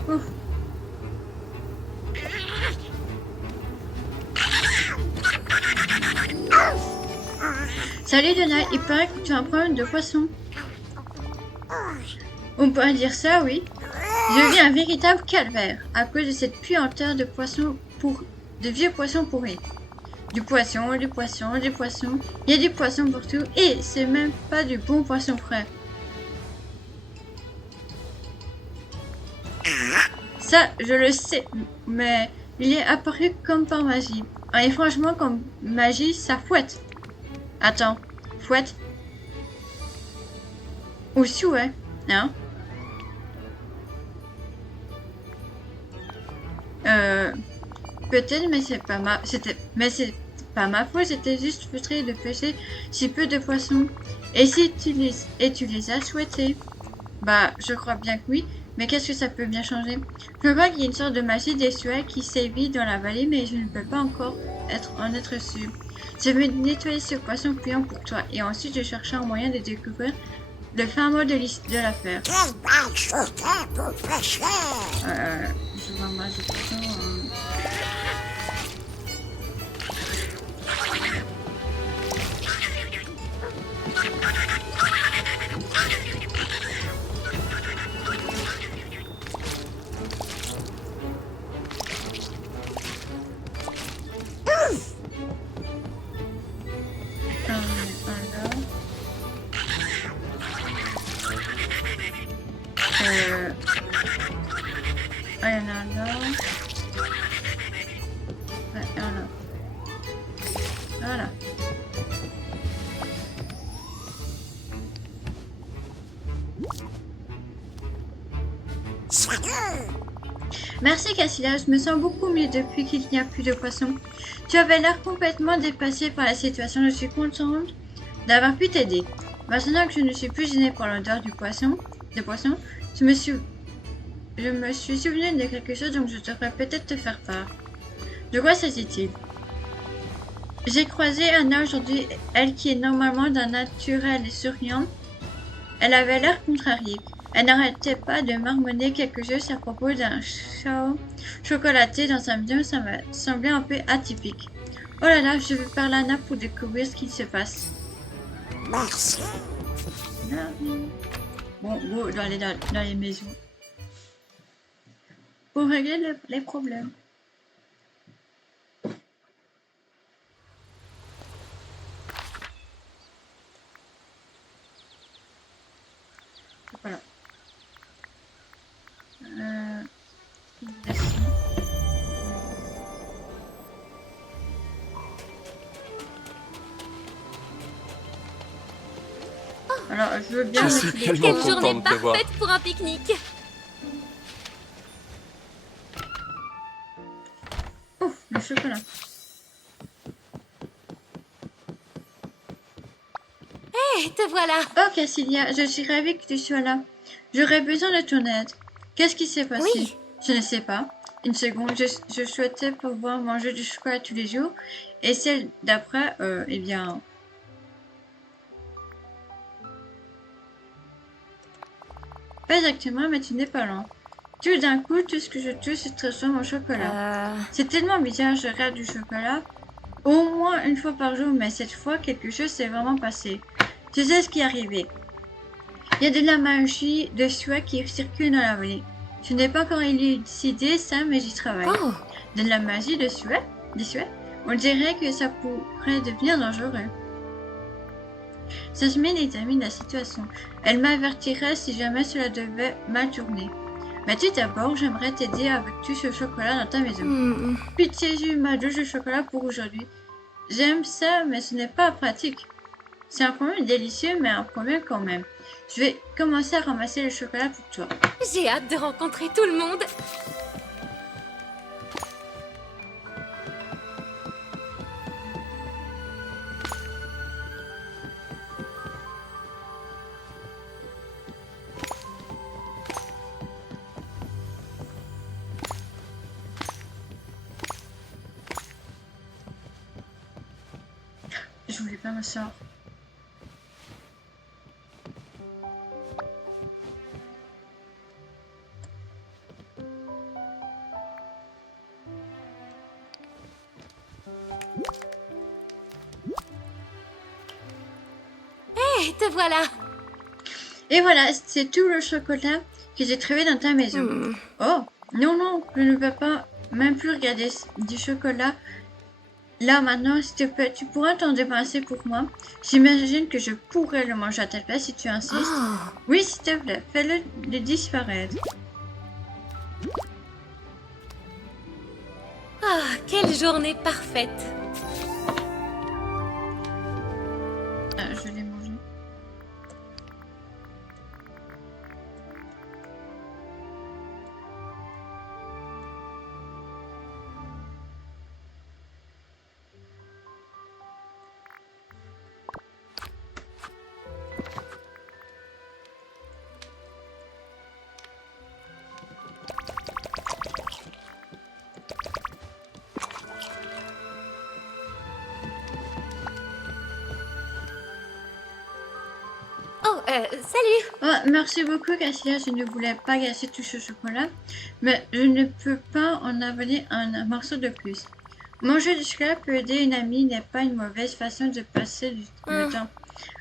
Ouf. Salut Donald, il paraît que tu as un problème de poisson. On pourrait dire ça, oui. Je vis un véritable calvaire à cause de cette puanteur de poissons de vieux poissons pourris. Du poisson, du poisson, du poisson. Il y a du poisson partout et c'est même pas du bon poisson frais. Ça, je le sais, mais il est apparu comme par magie. Et franchement, comme magie, ça fouette. Attends, fouette? Ou souhait, hein? Peut-être, mais c'est pas ma faute, c'était juste frustré de pêcher si peu de poissons. Et si tu les as souhaités? Bah, je crois bien que oui. Mais qu'est-ce que ça peut bien changer? Je crois qu'il y a une sorte de magie des souhaits qui sévit dans la vallée, mais je ne peux pas encore en être sûr. Je vais nettoyer ce poisson puant pour toi et ensuite je chercherai un moyen de découvrir le fin mot de l'affaire. Je vais ramasser tout ça. Il y en a là. Ouais, il y en a. Voilà. Merci Cassilia, je me sens beaucoup mieux depuis qu'il n'y a plus de poissons. Tu avais l'air complètement dépassé par la situation, je suis contente d'avoir pu t'aider. Maintenant que je ne suis plus gênée par l'odeur du poisson, je me suis souvenu de quelque chose dont je devrais peut-être te faire part. De quoi s'agit-il? J'ai croisé Anna aujourd'hui, elle qui est normalement d'un naturel souriant. Elle avait l'air contrariée. Elle n'arrêtait pas de marmonner quelque chose à propos d'un chao chocolaté dans sa maison, ça m'a semblé un peu atypique. Oh là là, je vais parler à Anna pour découvrir ce qui se passe. Merci. Bon, on doit aller dans les maisons. Pour régler les problèmes. Voilà. Alors, je veux bien... Je suis tellement Quelle content journée de te voir. parfaite pour un pique-nique. Ouf, le chocolat. Hé, te voilà. Oh, Cassilia, je suis ravie que tu sois là. J'aurais besoin de ton aide. Qu'est-ce qui s'est passé? Oui. Je ne sais pas. Une seconde, je souhaitais pouvoir manger du chocolat tous les jours. Et celle d'après, eh bien... Pas exactement, mais tu n'es pas loin. Tout d'un coup, tout ce que je touche se transforme en chocolat. C'est tellement bizarre, je regarde du chocolat au moins une fois par jour, mais cette fois, quelque chose s'est vraiment passé. Je sais ce qui est arrivé. Il y a de la magie de souhait qui circule dans la vallée. Je n'ai pas encore élucidé ça, mais j'y travaille. Oh. De la magie de souhait? Des souhaits? On dirait que ça pourrait devenir dangereux. Jasmine examine la situation. Elle m'avertirait si jamais cela devait mal tourner. Mais tout d'abord, j'aimerais t'aider avec tout ce chocolat dans ta maison. Pitié, j'ai eu ma douche de chocolat pour aujourd'hui. J'aime ça, mais ce n'est pas pratique. C'est un problème délicieux, mais un problème quand même. Je vais commencer à ramasser le chocolat pour toi. J'ai hâte de rencontrer tout le monde. Je voulais pas ma soeur. Hé, te voilà. Et voilà, c'est tout le chocolat que j'ai trouvé dans ta maison. Oh, non, non, je ne peux pas même plus regarder du chocolat. Là, maintenant, s'il te plaît, tu pourras t'en débarrasser pour moi. J'imagine que je pourrais le manger à ta place si tu insistes. Oui, s'il te plaît, fais-le disparaître. Ah, quelle journée parfaite. Je l'ai mangé. Salut. Oh, merci beaucoup, Cassia. Je ne voulais pas gâcher tout ce chocolat, mais je ne peux pas en avaler un morceau de plus. Manger du chocolat pour aider une amie n'est pas une mauvaise façon de passer le temps.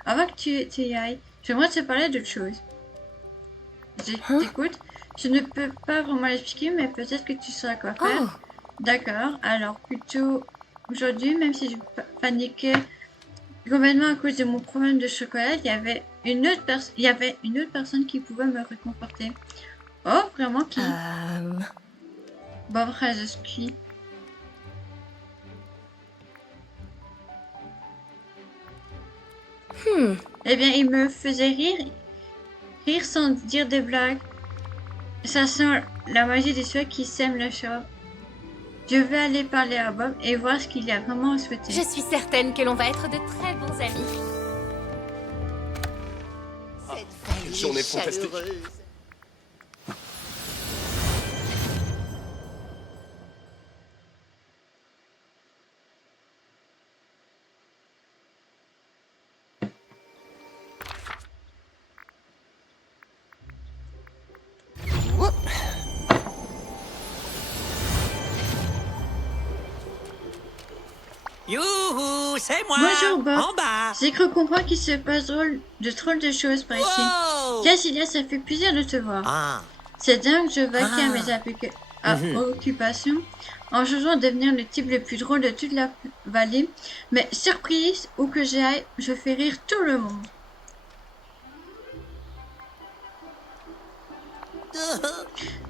Avant que tu y ailles, j'aimerais te parler d'autre chose. T'écoutes? Je ne peux pas vraiment l'expliquer, mais peut-être que tu sauras quoi faire. D'accord, alors plutôt aujourd'hui, même si je paniquais complètement à cause de mon problème de chocolat, il y avait une autre personne qui pouvait me réconforter. Oh, vraiment qui? Bob Razowski. Eh bien, il me faisait rire sans dire des blagues. Ça sent la magie des soeurs qui sème le chat. Je vais aller parler à Bob et voir ce qu'il a vraiment souhaité. Je suis certaine que l'on va être de très bons amis. Cette journée fantastique. chaleureuse. Youhou, c'est moi. Bonjour Bob. En bas. J'ai cru comprendre qu'il se passe drôle de choses par ici. Wow. Cassilia, ça fait plaisir de te voir. Ah. C'est dingue, je vaquais à mes occupations en changeant de devenir le type le plus drôle de toute la vallée. Mais surprise, où que j'aille, je fais rire tout le monde.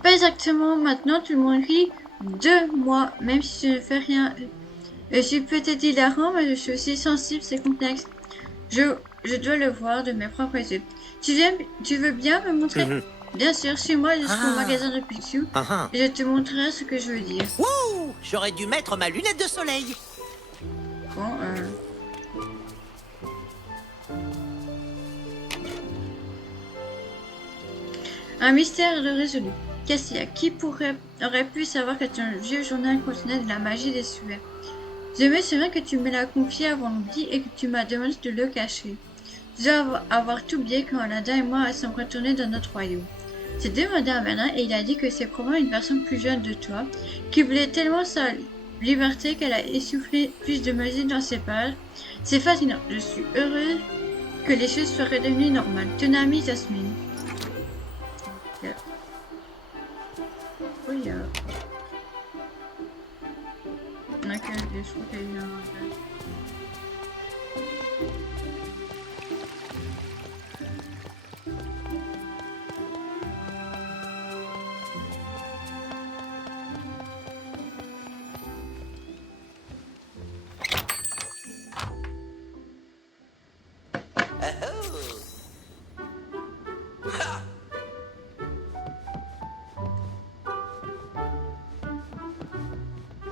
Pas exactement, maintenant tout le monde rit de moi, même si je ne fais rien. Je suis peut-être hilarant, mais je suis aussi sensible, c'est complexe. Je dois le voir de mes propres yeux. Tu veux bien me montrer? Bien sûr, suis-moi jusqu'au magasin de Picsou et je te montrerai ce que je veux dire. Wouh, j'aurais dû mettre ma lunette de soleil. Bon, Un mystère de résolu. Cassia, qui aurait pu savoir que ton vieux journal contenait de la magie des suets? Je me souviens que tu me l'as confié avant midi et que tu m'as demandé de le cacher. Je dois avoir tout oublié quand Aladdin et moi sommes retournés dans notre royaume. J'ai demandé à Merlin et il a dit que c'est probablement une personne plus jeune de toi qui voulait tellement sa liberté qu'elle a essoufflé plus de magie dans ses pages. C'est fascinant. Je suis heureuse que les choses soient redevenues normales. Ton amie Jasmine. Oui, ok, je trouve qu'il y a eu un...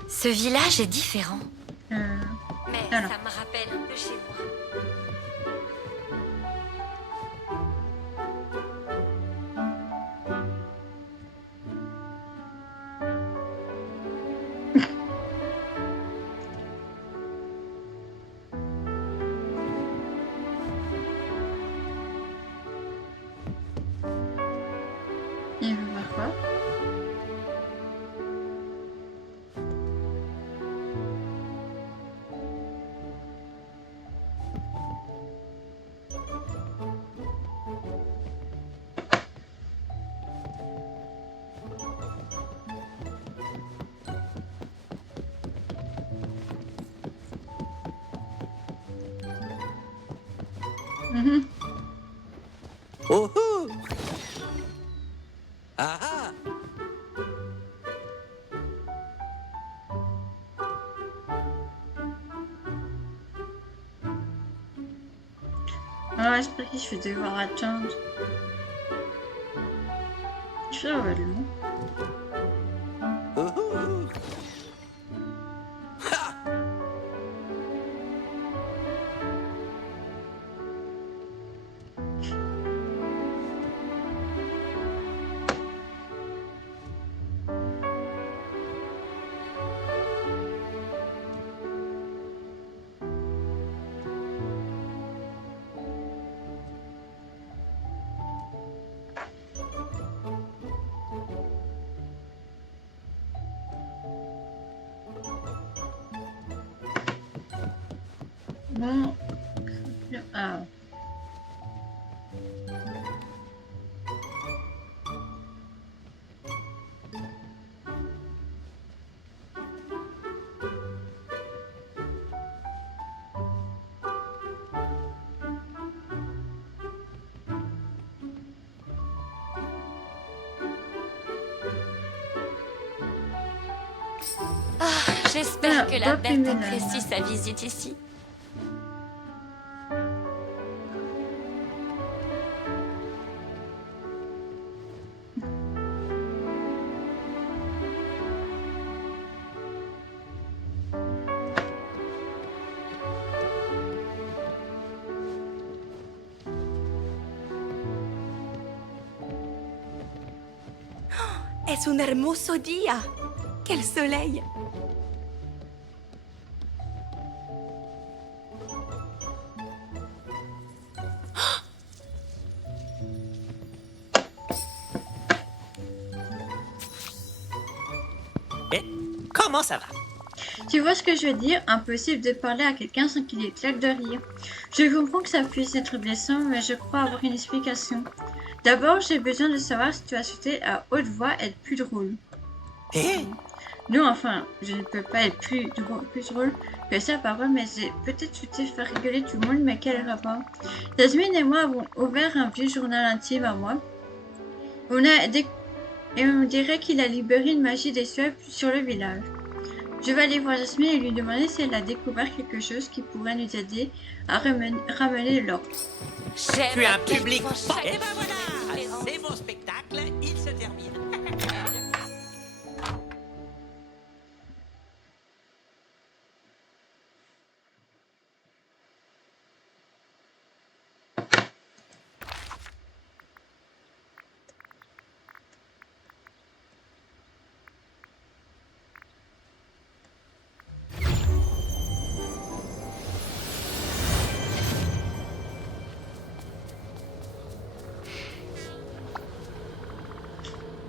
Ce village est différent. Mais alors. ça me rappelle un peu chez moi. Il veut voir quoi? Oh oh. Ah ah. Ah, j'espère que je vais devoir attendre. Ça va être long. Oh oh. Bon. Ah. J'espère que la Bob bête Ménage. apprécie sa visite ici. Es un hermoso día. ¡Quel soleil! Eh, comment ça va? Tu vois ce que je veux dire? Impossible de parler à quelqu'un sans qu'il éclate de rire. Je comprends que ça puisse être blessant, mais je crois avoir une explication. D'abord, j'ai besoin de savoir si tu as souhaité à haute voix être plus drôle. Eh? Non, enfin, je ne peux pas être plus drôle que ça, parole, mais j'ai peut-être souhaité faire rigoler tout le monde, mais quel rapport? Jasmine et moi avons ouvert un vieux journal intime à moi. Et on dirait qu'il a libéré une magie des cieux sur le village. Je vais aller voir Jasmine et lui demander si elle a découvert quelque chose qui pourrait nous aider à ramener de l'ordre. Tu as un public. Chaque... Et ben voilà, c'est mon spectacle, il se termine.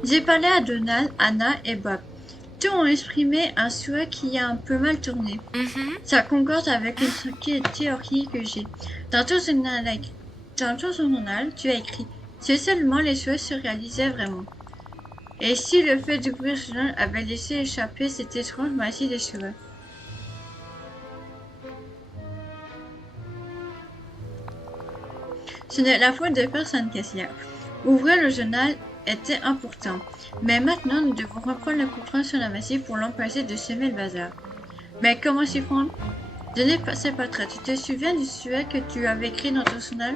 J'ai parlé à Donald, Anna et Bob. Tous ont exprimé un souhait qui a un peu mal tourné. Ça concorde avec une théorie que j'ai. Dans ton journal, tu as écrit « Si seulement les souhaits se réalisaient vraiment ». Et si le fait d'ouvrir ce journal avait laissé échapper cette étrange magie des souhaits. Ce n'est la faute de personne, Cassia. Ouvrir le journal était important, mais maintenant nous devons reprendre le contrôle sur la magie pour l'empêcher de semer le bazar. Mais comment s'y prendre? Je n'ai pas ces portraits. Tu te souviens du souhait que tu avais écrit dans ton journal?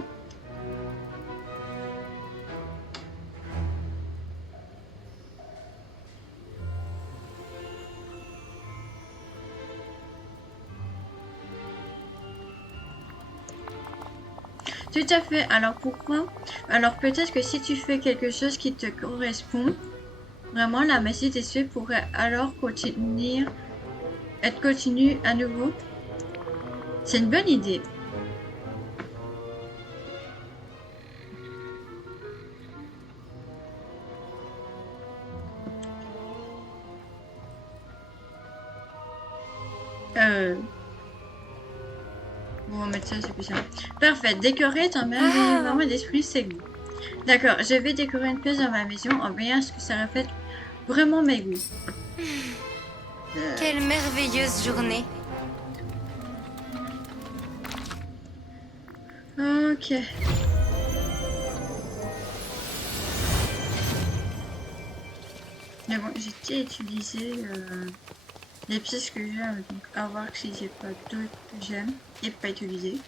Tout à fait. Alors pourquoi? Alors peut-être que si tu fais quelque chose qui te correspond, vraiment la magie des cieux pourrait alors être continue à nouveau. C'est une bonne idée. Bon, on va mettre ça, c'est plus simple. Parfait. Décorer ton vraiment d'esprit, c'est goût. D'accord, je vais décorer une pièce dans ma maison en veillant à ce que ça reflète vraiment mes goûts. Quelle merveilleuse journée. Ok. Mais bon, j'ai déjà utilisé les pièces que j'aime, donc à voir si j'ai pas d'autres que j'aime et pas utilisées.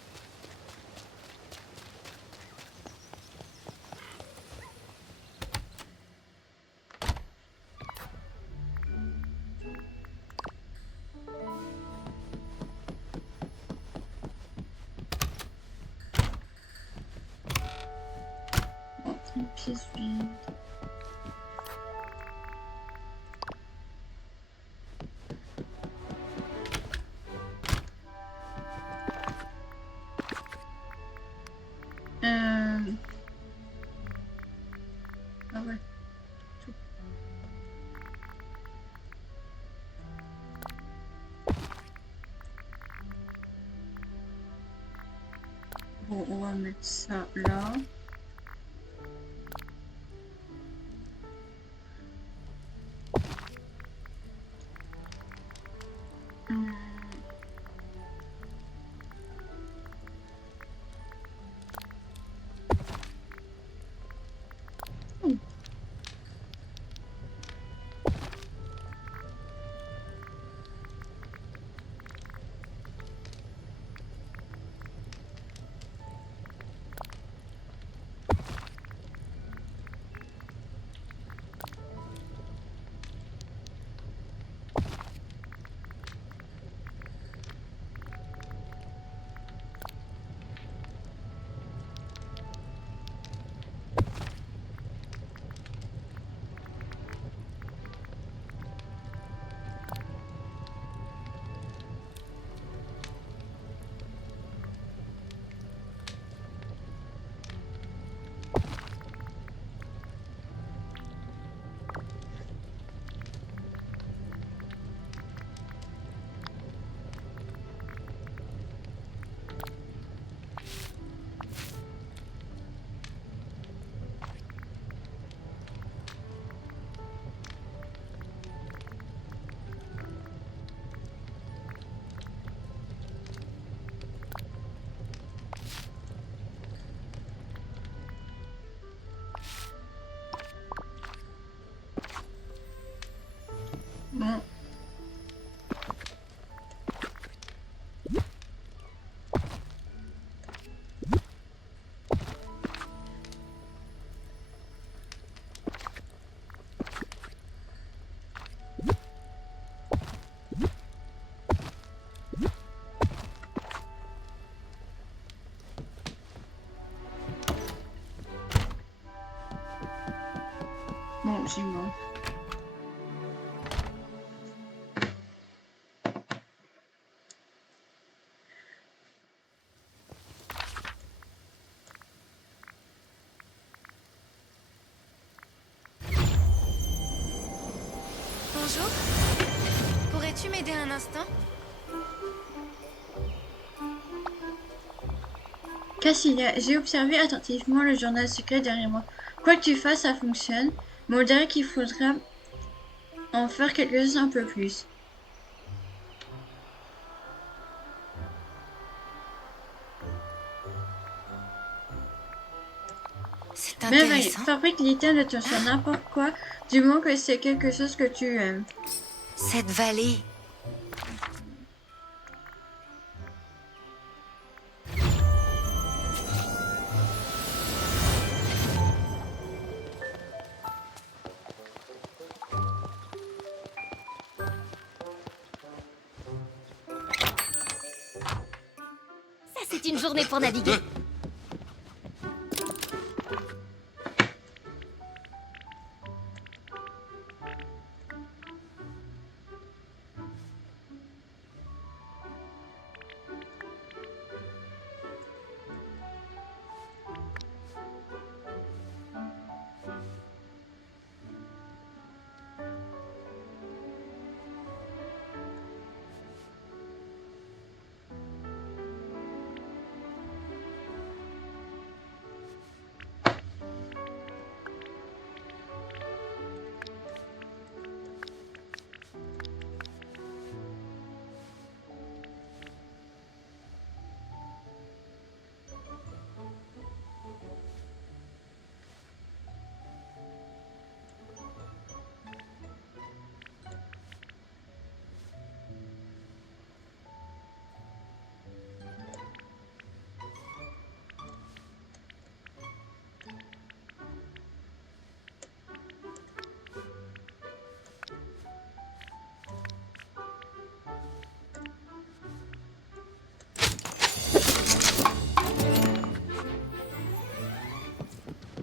Bon, une pièce vide. Ah ouais. Tout. Bon, on va mettre ça là. Hmm. Bon. Bon, c'est bon. Bonjour. Pourrais-tu m'aider un instant? Cassilia, j'ai observé attentivement le journal secret derrière moi. Quoi que tu fasses, ça fonctionne. Mais on dirait qu'il faudra en faire quelque chose un peu plus. C'est Merveilleux. intéressant. Fabrique l'item de ton choix, n'importe quoi, du moment que c'est quelque chose que tu aimes. Cette vallée. Ça, c'est une journée pour naviguer.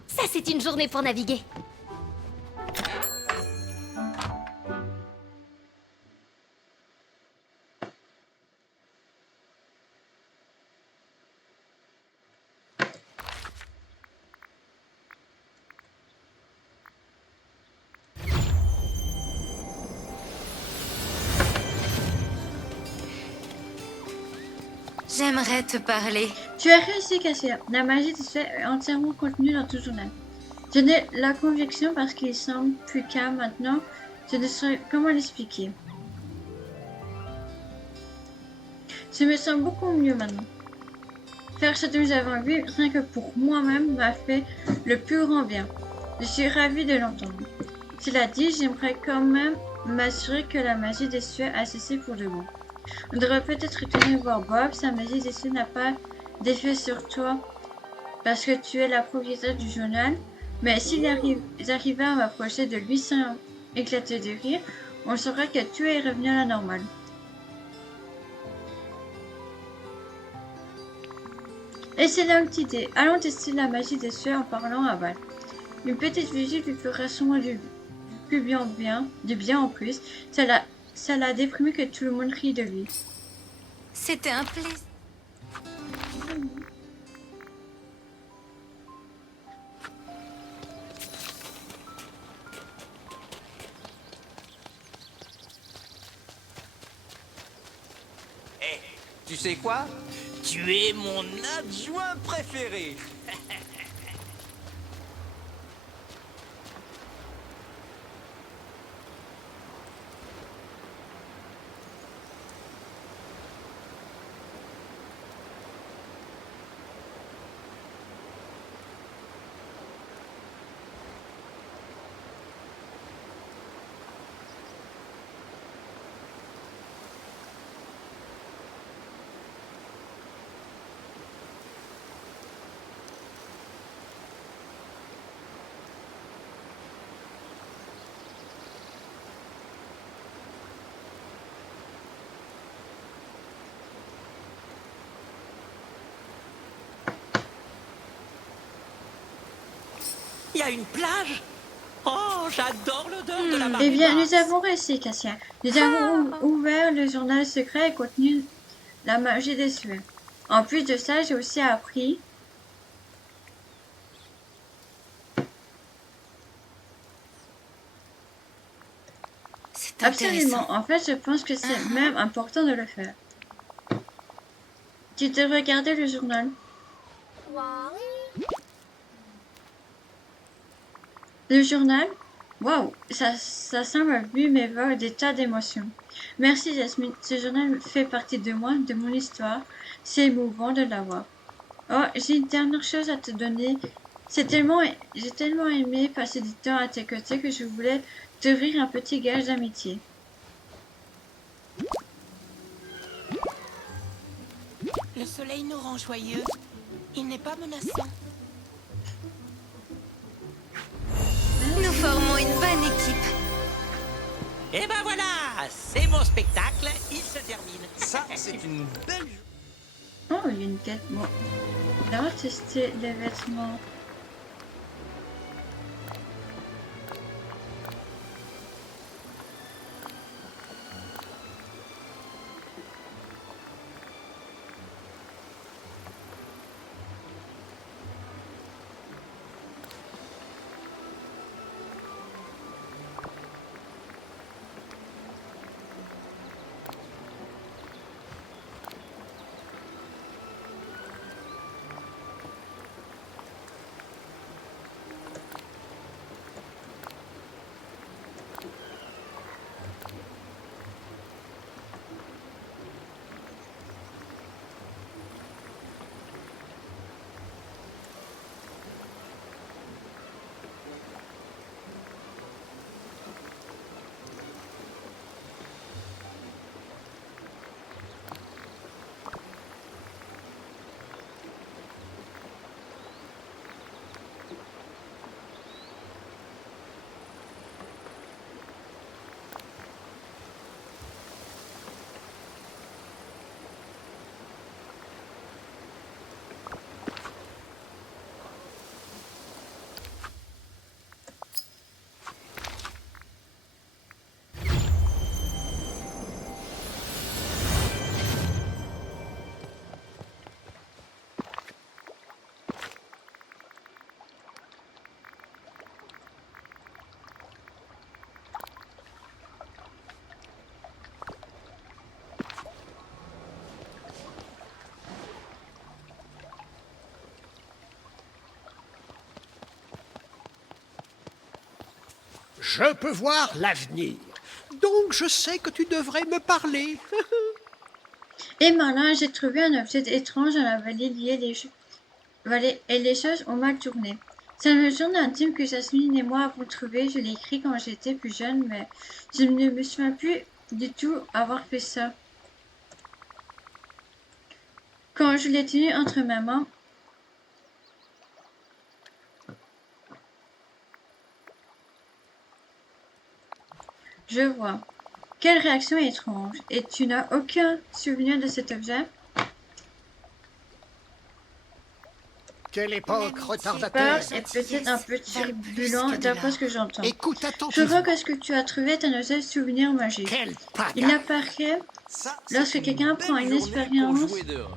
Ça, c'est une journée pour naviguer. J'aimerais te parler. Tu as réussi, Cassia. La magie des sphères est entièrement contenue dans ton journal. Je n'ai la conviction parce qu'il semble plus calme maintenant. Je ne saurais comment l'expliquer. Je me sens beaucoup mieux maintenant. Faire ce que nous avons vu, rien que pour moi-même, m'a fait le plus grand bien. Je suis ravie de l'entendre. Cela dit, j'aimerais quand même m'assurer que la magie des cieux a cessé pour de bon. On devrait peut-être retourner voir Bob. Sa magie des cieux n'a pas d'effet sur toi parce que tu es la propriétaire du journal. Mais s'il arrivait à m'approcher de lui sans éclater de rire, on saura que tu es revenu à la normale. Excellente idée. Allons tester la magie des cieux en parlant à Val. Une petite visite lui fera sûrement du bien en plus. Ça l'a déprimé que tout le monde rit de lui. C'était un plaisir. Eh, tu sais quoi? Tu es mon adjoint préféré. Il y a une plage? Oh, j'adore l'odeur de la marée Eh bien, basse. nous avons réussi, Cassia. Nous avons ouvert le journal secret et contenu la magie des cieux. En plus de ça, j'ai aussi appris C'est intéressant. absolument. En fait, je pense que c'est même important de le faire. Tu devrais regarder le journal. Le journal? Waouh, ça semble vu m'évoque des tas d'émotions. Merci Jasmine, ce journal fait partie de moi, de mon histoire. C'est émouvant de l'avoir. Oh, j'ai une dernière chose à te donner. J'ai tellement aimé passer du temps à tes côtés que je voulais t'offrir un petit gage d'amitié. Le soleil nous rend joyeux. Il n'est pas menaçant. Nous formons une bonne équipe. Et ben voilà, c'est mon spectacle, il se termine. Ça, c'est une belle... Oh, il y a une quête. Bon, on va tester les vêtements. Je peux voir l'avenir. Donc je sais que tu devrais me parler. Et malin, j'ai trouvé un objet étrange dans la vallée et les choses ont mal tourné. C'est une légende intime que Jasmine et moi avons trouvée. Je l'ai écrit quand j'étais plus jeune, mais je ne me souviens plus du tout avoir fait ça. Quand je l'ai tenu entre mes mains, je vois. Quelle réaction étrange. Et tu n'as aucun souvenir de cet objet? Quelle époque L'amitié retardateur. Est peut-être un peu turbulent d'après ce que j'entends. Écoute Je attentivement. vois que ce que tu as trouvé est un objet souvenir magique. Quel Il pagaille. apparaît Ça, lorsque c'est quelqu'un prend une belle journée pour expérience jouer dehors.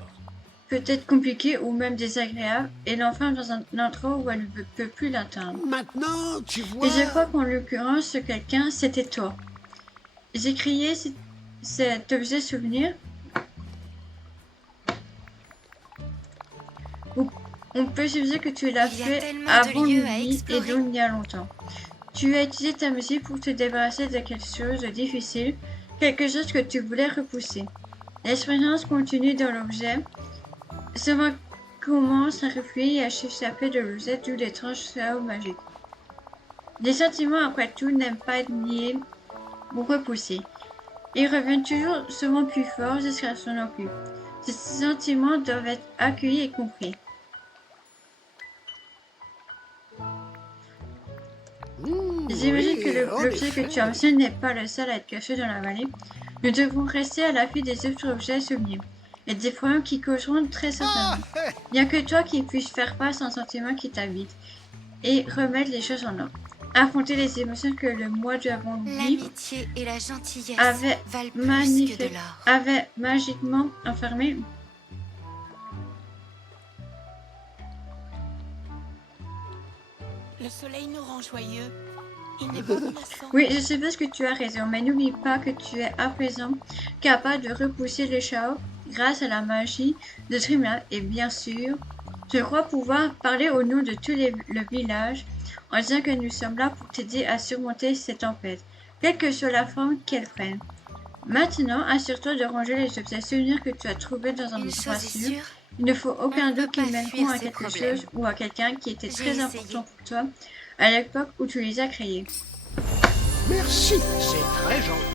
peut-être compliquée ou même désagréable et l'enferme dans un endroit où elle ne peut plus l'atteindre. Maintenant, tu vois... Et je crois qu'en l'occurrence, ce quelqu'un, c'était toi. J'ai créé cet objet souvenir. On peut supposer que tu l'as Il y a fait tellement de avant lieux à lui et explorer. donc il y a longtemps. Tu as utilisé ta musique pour te débarrasser de quelque chose de difficile, quelque chose que tu voulais repousser. L'expérience continue dans l'objet. Ce vent commence à refluer et à s'échapper de l'objet, d'où l'étrange chaos magique. Les sentiments, après tout, n'aiment pas être niés ou repoussés. Ils reviennent toujours souvent plus forts jusqu'à son occupe. Ces sentiments doivent être accueillis et compris. J'imagine oui, que en l'objet que effet. tu as mentionné n'est pas le seul à être caché dans la vallée. Nous devons rester à l'affût des autres objets souvenirs et des problèmes qui causeront très certainement. Il n'y a que toi qui puisses faire face à un sentiment qui t'habite et remettre les choses en ordre. Affronter les émotions que le moi d'avant lui L'amitié et la gentillesse avait valent plus que de l'or. avait magiquement enfermé. Le soleil nous rend joyeux. Il n'est pas menaçant. Oui, je suppose que tu as raison, mais n'oublie pas que tu es à présent capable de repousser le chaos grâce à la magie de Trimla et bien sûr, je crois pouvoir parler au nom de tout le village en disant que nous sommes là pour t'aider à surmonter cette tempête, quelle que soit la forme qu'elle prenne. Maintenant, assure-toi de ranger les objets souvenirs que tu as trouvés dans un Une endroit chose est sûr. sûre, Il ne faut aucun on ne doute peut qu'ils pas mèneront fuir à ces quelque problèmes. chose ou à quelqu'un qui était J'ai très essayé. important pour toi à l'époque où tu les as créés. Merci, c'est très gentil.